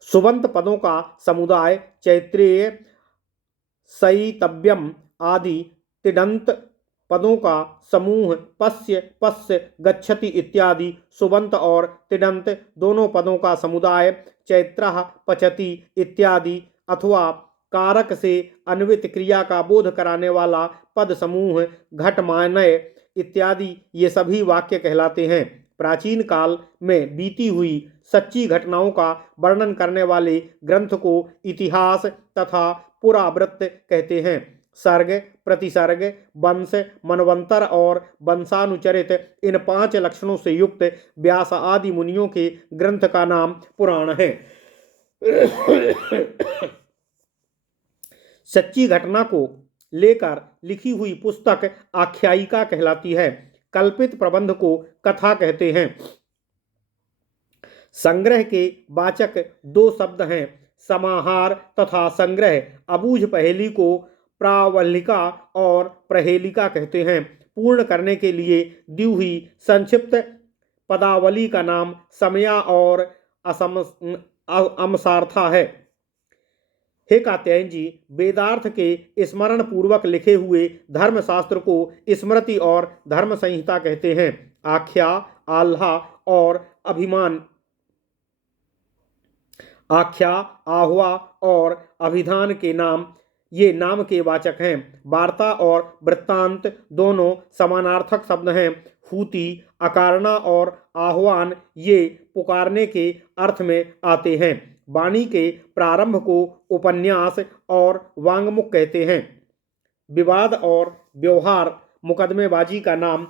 सुबंत पदों का समुदाय चैत्रेय, सईतव्यम आदि तिडंत पदों का समूह पश्य, पश्य, गच्छति इत्यादि सुबंत और तिडंत दोनों पदों का समुदाय चैत्रः, पचति इत्यादि अथवा कारक से अन्वित क्रिया का बोध कराने वाला पद समूह घटमानय इत्यादि ये सभी वाक्य कहलाते हैं। प्राचीन काल में बीती हुई सच्ची घटनाओं का वर्णन करने वाले ग्रंथ को इतिहास तथा पुरावृत्त कहते हैं। सर्ग, प्रतिसर्ग, वंश, मनवंतर और वंशानुचरित इन 5 लक्षणों से युक्त व्यास आदि मुनियों के ग्रंथ का नाम पुराण है। सच्ची घटना को लेकर लिखी हुई पुस्तक आख्यायिका कहलाती है। कल्पित प्रबंध को कथा कहते हैं। संग्रह के वाचक 2 शब्द हैं, समाहार तथा संग्रह। अबूझ पहेली को प्रावल्लिका और प्रहेलिका कहते हैं। पूर्ण करने के लिए दी हुई संक्षिप्त पदावली का नाम समया और अमसार्था है। हे कात्यायन जी, वेदार्थ के स्मरण पूर्वक लिखे हुए धर्मशास्त्र को स्मृति और धर्म संहिता कहते हैं। आख्या, आल्हा और अभिमान, आख्या, आह्वा और अभिधान के नाम ये नाम के वाचक हैं। वार्ता और वृत्तांत दोनों समानार्थक शब्द हैं। हूति, अकारना और आह्वान ये पुकारने के अर्थ में आते हैं। वाणी के प्रारंभ को उपन्यास और वांगमुख कहते हैं। विवाद और व्यवहार मुकदमेबाजी का नाम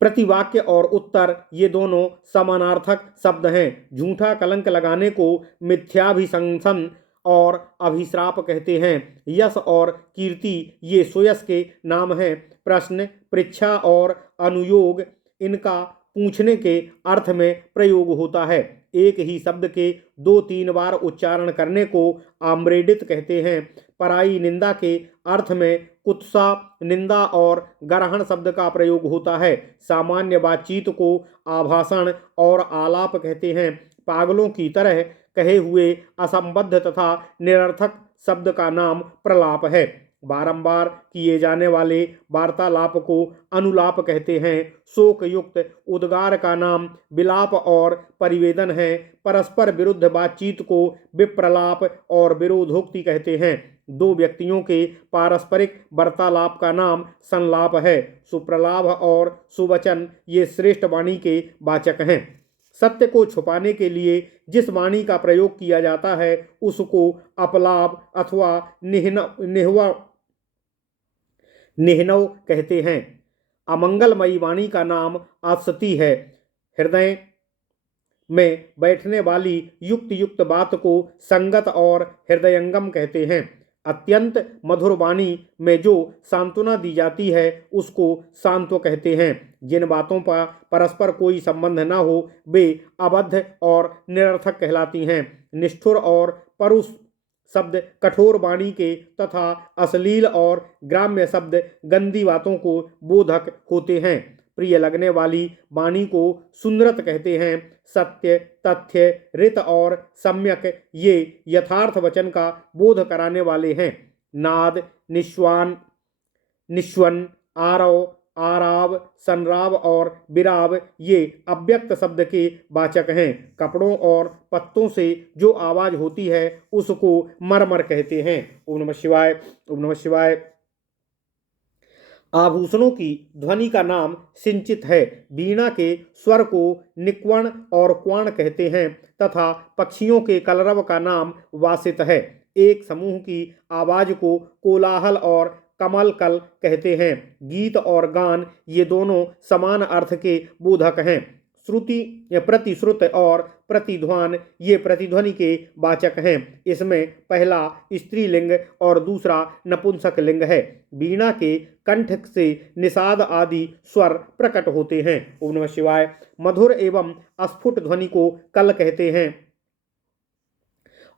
प्रतिवाक्य और उत्तर ये दोनों समानार्थक शब्द हैं। झूठा कलंक लगाने को मिथ्याभिशंसन और अभिश्राप कहते हैं। यश और कीर्ति ये सुयश के नाम हैं। प्रश्न, परीक्षा और अनुयोग इनका पूछने के अर्थ में प्रयोग होता है। एक ही शब्द के 2-3 बार उच्चारण करने को आम्रेडित कहते हैं। पराई निंदा के अर्थ में कुत्सा, निंदा और ग्रहण शब्द का प्रयोग होता है। सामान्य बातचीत को आभाषण और आलाप कहते हैं। पागलों की तरह कहे हुए असंबद्ध तथा निरर्थक शब्द का नाम प्रलाप है। बारंबार किए जाने वाले वार्तालाप को अनुलाप कहते हैं। शोक युक्त उद्गार का नाम विलाप और परिवेदन है। परस्पर विरुद्ध बातचीत को विप्रलाप और विरोधोक्ति कहते हैं। 2 व्यक्तियों के पारस्परिक वार्तालाप का नाम संलाप है। सुप्रलाभ और सुवचन ये श्रेष्ठ वाणी के वाचक हैं। सत्य को छुपाने के लिए जिस वाणी का प्रयोग किया जाता है उसको अपलाप अथवा निहनव कहते हैं। अमंगलमयी वाणी का नाम असती है। हृदय में बैठने वाली युक्त युक्त बात को संगत और हृदयंगम कहते हैं। अत्यंत मधुर वाणी में जो सांत्वना दी जाती है उसको सांत्व कहते हैं। जिन बातों पर परस्पर कोई संबंध न हो वे अबद्ध और निरर्थक कहलाती हैं। निष्ठुर और परुष शब्द कठोर वाणी के तथा अश्लील और ग्राम्य शब्द गंदी बातों को बोधक होते हैं। प्रिय लगने वाली वाणी को सुंदरत कहते हैं। सत्य, तथ्य, ऋत और सम्यक ये यथार्थ वचन का बोध कराने वाले हैं। नाद, निश्वान, निश्वन, आरव, आराव, संराव और विराव ये अव्यक्त शब्द के वाचक हैं। कपड़ों और पत्तों से जो आवाज होती है उसको मरमर कहते हैं। ओम नमः शिवाय। ओम नमः शिवाय। आभूषणों की ध्वनि का नाम सिंचित है। वीणा के स्वर को निक्वण और क्वाण कहते हैं तथा पक्षियों के कलरव का नाम वासित है। एक समूह की आवाज को कोलाहल और कमल कल कहते हैं। गीत और गान ये दोनों समान अर्थ के बोधक हैं। श्रुति, प्रतिश्रुत और प्रतिध्वान ये प्रतिध्वनि के वाचक हैं। इसमें पहला स्त्रीलिंग और दूसरा नपुंसक लिंग है। वीणा के कंठ से निषाद आदि स्वर प्रकट होते हैं। ओम नमः शिवाय। मधुर एवं अस्फुट ध्वनि को कल कहते हैं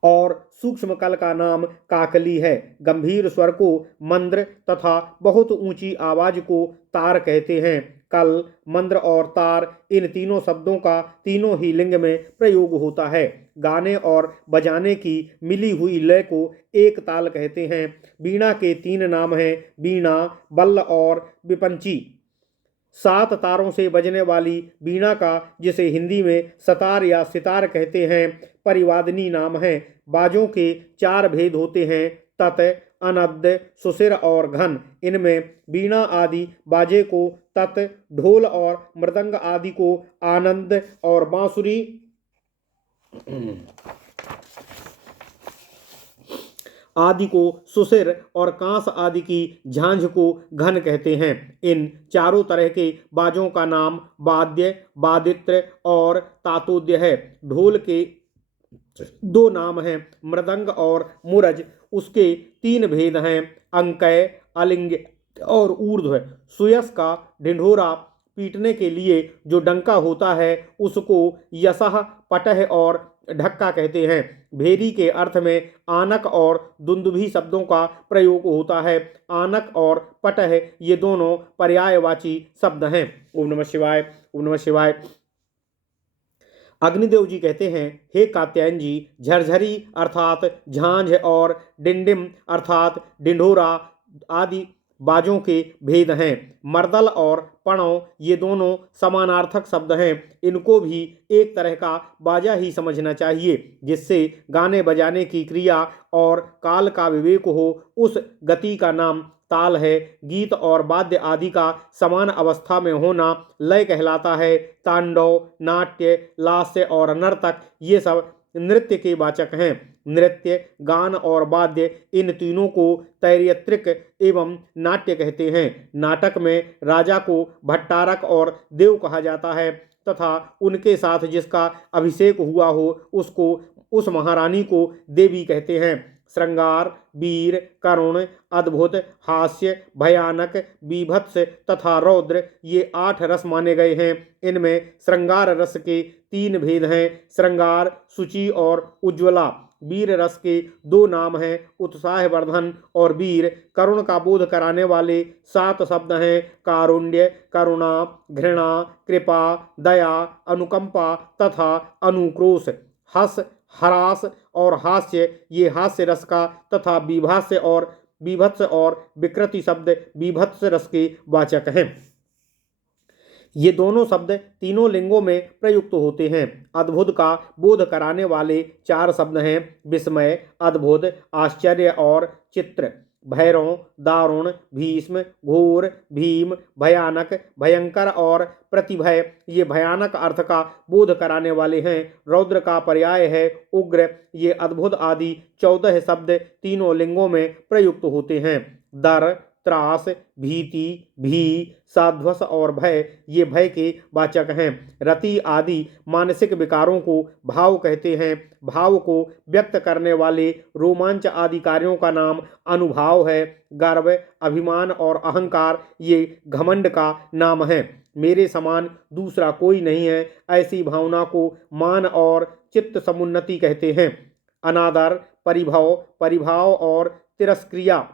और सूक्ष्म कल का नाम काकली है। गंभीर स्वर को मंद्र तथा बहुत ऊंची आवाज को तार कहते हैं। कल, मंद्र और तार इन तीनों शब्दों का तीनों ही लिंग में प्रयोग होता है। गाने और बजाने की मिली हुई लय को एक ताल कहते हैं। वीणा के तीन नाम हैं, वीणा, बल्ल और विपंची। 7 तारों से बजने वाली वीणा का, जिसे हिंदी में सतार या सितार कहते हैं, परिवादिनी नाम है। बाजों के 4 भेद होते हैं, तत, अनद्द, सुसिर और घन। इनमें वीणा आदि बाजे को तत, ढोल और मृदंग आदि को आनंद और बांसुरी आदि को सुसिर और कांस आदि की झांझ को घन कहते हैं। इन चारों तरह के बाजों का नाम वाद्य, वादित्र और तातोद्य है। ढोल के 2 नाम हैं, मृदंग और मुरज। उसके 3 भेद हैं, अंकय, अलिंग और ऊर्ध्व। सुयस का ढिंढोरा पीटने के लिए जो डंका होता है उसको यशः, पटह और ढक्का कहते हैं। भेरी के अर्थ में आनक और दुंदुभी शब्दों का प्रयोग होता है। आनक और पटह ये दोनों पर्यायवाची शब्द हैं। ओम नमः शिवाय। ओम नमः शिवाय। अग्निदेव जी कहते हैं, हे कात्यायन जी, झरझरी अर्थात झांझ और डिंडिम अर्थात डिंढोरा आदि बाजों के भेद हैं। मर्दल और पणव ये दोनों समानार्थक शब्द हैं। इनको भी एक तरह का बाजा ही समझना चाहिए, जिससे गाने बजाने की क्रिया और काल का विवेक हो। उस गति का नाम ताल है। गीत और वाद्य आदि का समान अवस्था में होना लय कहलाता है। तांडव, नाट्य, लास्य और नर्तक ये सब नृत्य के वाचक हैं। नृत्य, गान और वाद्य इन तीनों को तैर्यत्रिक एवं नाट्य कहते हैं। नाटक में राजा को भट्टारक और देव कहा जाता है तथा उनके साथ जिसका अभिषेक हुआ हो उसको, उस महारानी को देवी कहते हैं। श्रृंगार, वीर, करुण, अद्भुत, हास्य, भयानक, बीभत्स तथा रौद्र ये 8 रस माने गए हैं। इनमें श्रृंगार रस के 3 भेद हैं, श्रृंगार, शुचि और उज्ज्वला। वीर रस के 2 नाम हैं, उत्साहवर्धन और वीर। करुण का बोध कराने वाले 7 शब्द हैं, कारुण्य, करुणा, घृणा, कृपा, दया, अनुकंपा तथा अनुक्रोश। हस, हरास और हास्य ये हास्य रस का तथा बीभत्स और विकृति शब्द बीभत्स रस के वाचक हैं। ये दोनों शब्द तीनों लिंगों में प्रयुक्त होते हैं। अद्भुत का बोध कराने वाले 4 शब्द हैं, विस्मय, अद्भुत, आश्चर्य और चित्र। भैरव, दारुण, भीष्म, घोर, भीम, भयानक, भयंकर और प्रतिभय ये भयानक अर्थ का बोध कराने वाले हैं। रौद्र का पर्याय है उग्र। ये अद्भुत आदि 14 शब्द तीनों लिंगों में प्रयुक्त होते हैं। दर, त्रास, भीति, भी, साध्वस और भय ये भय के वाचक हैं। रति आदि मानसिक विकारों को भाव कहते हैं। भाव को व्यक्त करने वाले रोमांच आदि कार्यों का नाम अनुभाव है। गर्व, अभिमान और अहंकार ये घमंड का नाम है। मेरे समान दूसरा कोई नहीं है, ऐसी भावना को मान और चित्त समुन्नति कहते हैं। अनादर, परिभव, परिभाव और तिरस्क्रिया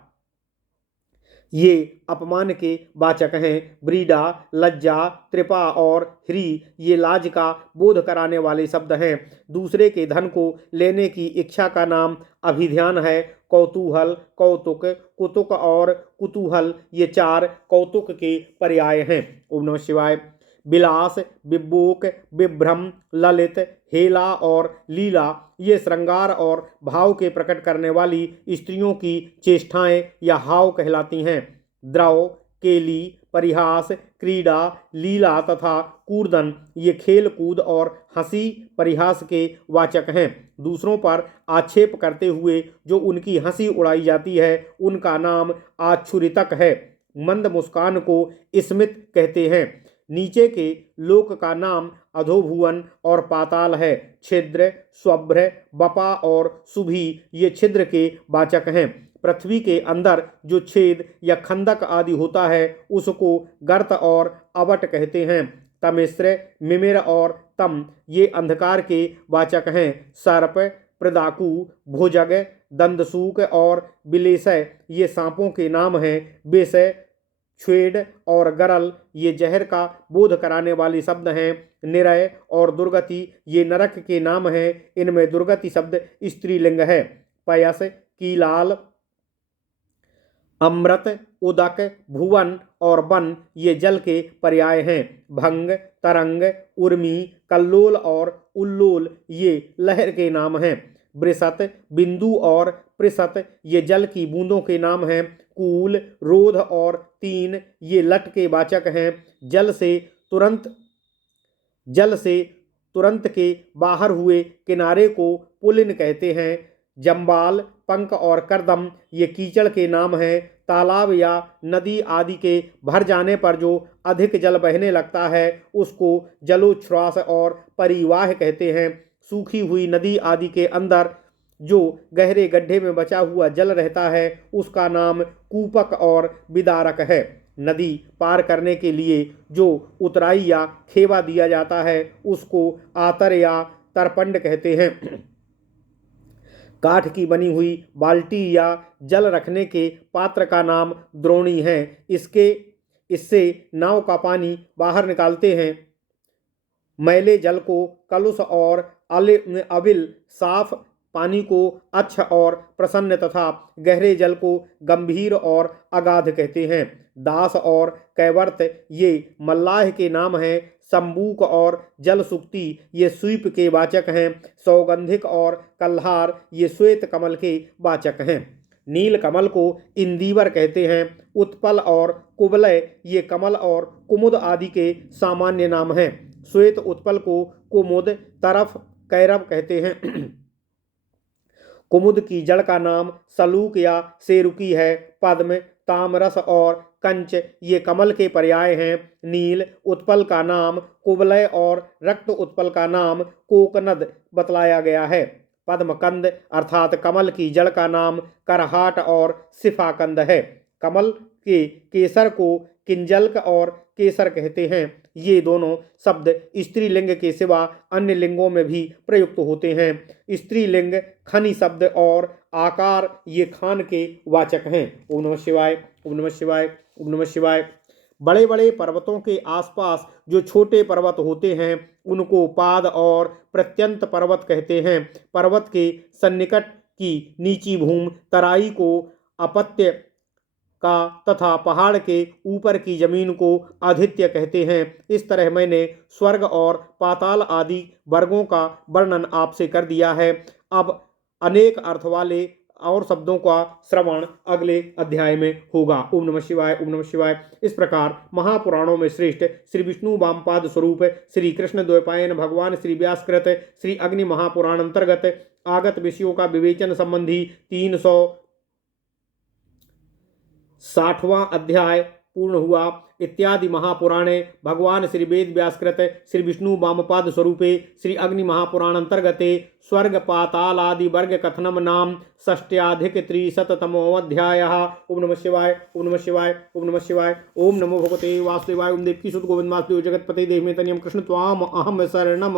ये अपमान के वाचक हैं। ब्रीडा, लज्जा, त्रिपा और ह्री ये लाज का बोध कराने वाले शब्द हैं। दूसरे के धन को लेने की इच्छा का नाम अभिध्यान है। कौतूहल, कौतुक, कुतुक और कुतूहल ये चार कौतुक के पर्याय हैं। ओम नमः शिवाय। विलास, विबोक, विभ्रम, ललित, हेला और लीला ये श्रृंगार और भाव के प्रकट करने वाली स्त्रियों की चेष्टाएं या हाव कहलाती हैं। द्रव, केली, परिहास, क्रीड़ा, लीला तथा कूर्दन ये खेल कूद और हंसी परिहास के वाचक हैं। दूसरों पर आक्षेप करते हुए जो उनकी हंसी उड़ाई जाती है उनका नाम आच्छुरितक है। मंद मुस्कान को स्मित कहते हैं। नीचे के लोक का नाम अधोभुवन और पाताल है। छिद्र, स्वभ्र, बपा और सुभी ये छिद्र के वाचक हैं। पृथ्वी के अंदर जो छेद या खंदक आदि होता है उसको गर्त और अवट कहते हैं। तमिश्र, मिमिर और तम ये अंधकार के वाचक हैं। सर्प, प्रदाकु, भुजग, दंदसूक और बिलेसय ये सांपों के नाम हैं। विष, छ्वेड और गरल ये जहर का बोध कराने वाले शब्द हैं। निरय और दुर्गति ये नरक के नाम हैं। इनमें दुर्गति शब्द स्त्रीलिंग है। पयस, कीलाल, अमृत, उदक, भुवन और वन ये जल के पर्याय हैं। भंग, तरंग, उर्मी, कल्लोल और उल्लोल ये लहर के नाम हैं। बृसत, बिंदु और पृसत ये जल की बूंदों के नाम हैं। कूल, रोध और तीन ये लट के वाचक हैं। जल से तुरंत के बाहर हुए किनारे को पुलिन कहते हैं। जंबाल, पंक और करदम ये कीचड़ के नाम हैं। तालाब या नदी आदि के भर जाने पर जो अधिक जल बहने लगता है उसको जलोच्छ्वास और परिवाह कहते हैं। सूखी हुई नदी आदि के अंदर जो गहरे गड्ढे में बचा हुआ जल रहता है उसका नाम कूपक और विदारक है। नदी पार करने के लिए जो उतराई या खेवा दिया जाता है उसको आतर या तरपंड कहते हैं। काठ की बनी हुई बाल्टी या जल रखने के पात्र का नाम द्रोणी है। इससे नाव का पानी बाहर निकालते हैं। मैले जल को कलुष और अविल, साफ पानी को अच्छ और प्रसन्न तथा गहरे जल को गंभीर और अगाध कहते हैं। दास और कैवर्त ये मल्लाह के नाम हैं। संबूक और जल सुक्ति ये स्वीप के वाचक हैं। सौगंधिक और कल्हार ये श्वेत कमल के वाचक हैं। नील कमल को इंदीवर कहते हैं। उत्पल और कुवलय ये कमल और कुमुद आदि के सामान्य नाम हैं। श्वेत उत्पल को कुमुद, तरफ, कैरव कहते हैं। कुमुद की जड़ का नाम सलूक या सेरुकी है। पद्म, तामरस और कंच ये कमल के पर्याय हैं। नील उत्पल का नाम कुवलय और रक्त उत्पल का नाम कोकनद बतलाया गया है। पद्मकंद अर्थात कमल की जड़ का नाम करहाट और सिफाकंद है। कमल के केसर को किंजल्क और केसर कहते हैं। ये दोनों शब्द स्त्रीलिंग के सिवा अन्य लिंगों में भी प्रयुक्त होते हैं। स्त्रीलिंग खनि शब्द और आकार ये खान के वाचक हैं। ओम नमः शिवाय, ओम नमः शिवाय, ओम नमः शिवाय। बड़े बड़े पर्वतों के आसपास जो छोटे पर्वत होते हैं उनको पाद और प्रत्यंत पर्वत कहते हैं। पर्वत के सन्निकट की नीची भूमि तराई को अपत्य का तथा पहाड़ के ऊपर की जमीन को आदित्य कहते हैं। इस तरह मैंने स्वर्ग और पाताल आदि वर्गों का वर्णन आपसे कर दिया है। अब अनेक अर्थ वाले और शब्दों का श्रवण अगले अध्याय में होगा। ओम नमः शिवाय, ओम नमः शिवाय। इस प्रकार महापुराणों में श्रेष्ठ श्री विष्णु वामपाद स्वरूप श्री कृष्ण द्वैपायन भगवान श्री व्यासकृत श्री अग्नि महापुराण अंतर्गत आगत विषयों का विवेचन संबंधी 360वां अध्याय पूर्ण हुआ। इत्यादि महापुराणे भगवान श्री वेद व्यासकृत श्री विष्णु वामपाद स्वरूपे श्री अग्नि महापुराण अंतर्गते स्वर्ग पाताल आदि वर्ग कथनम नाम षष्ट्याधिक-300तमोऽध्यायः। ओम नमः शिवाय, ओम नमः शिवाय, ओम नमः शिवाय। ओम नमो भगवते वासुदेवाय। ओम देवकी सुत गोविंद वासुदेव जगतपते देवमेतनियम कृष्ण त्वाम अहम शरणम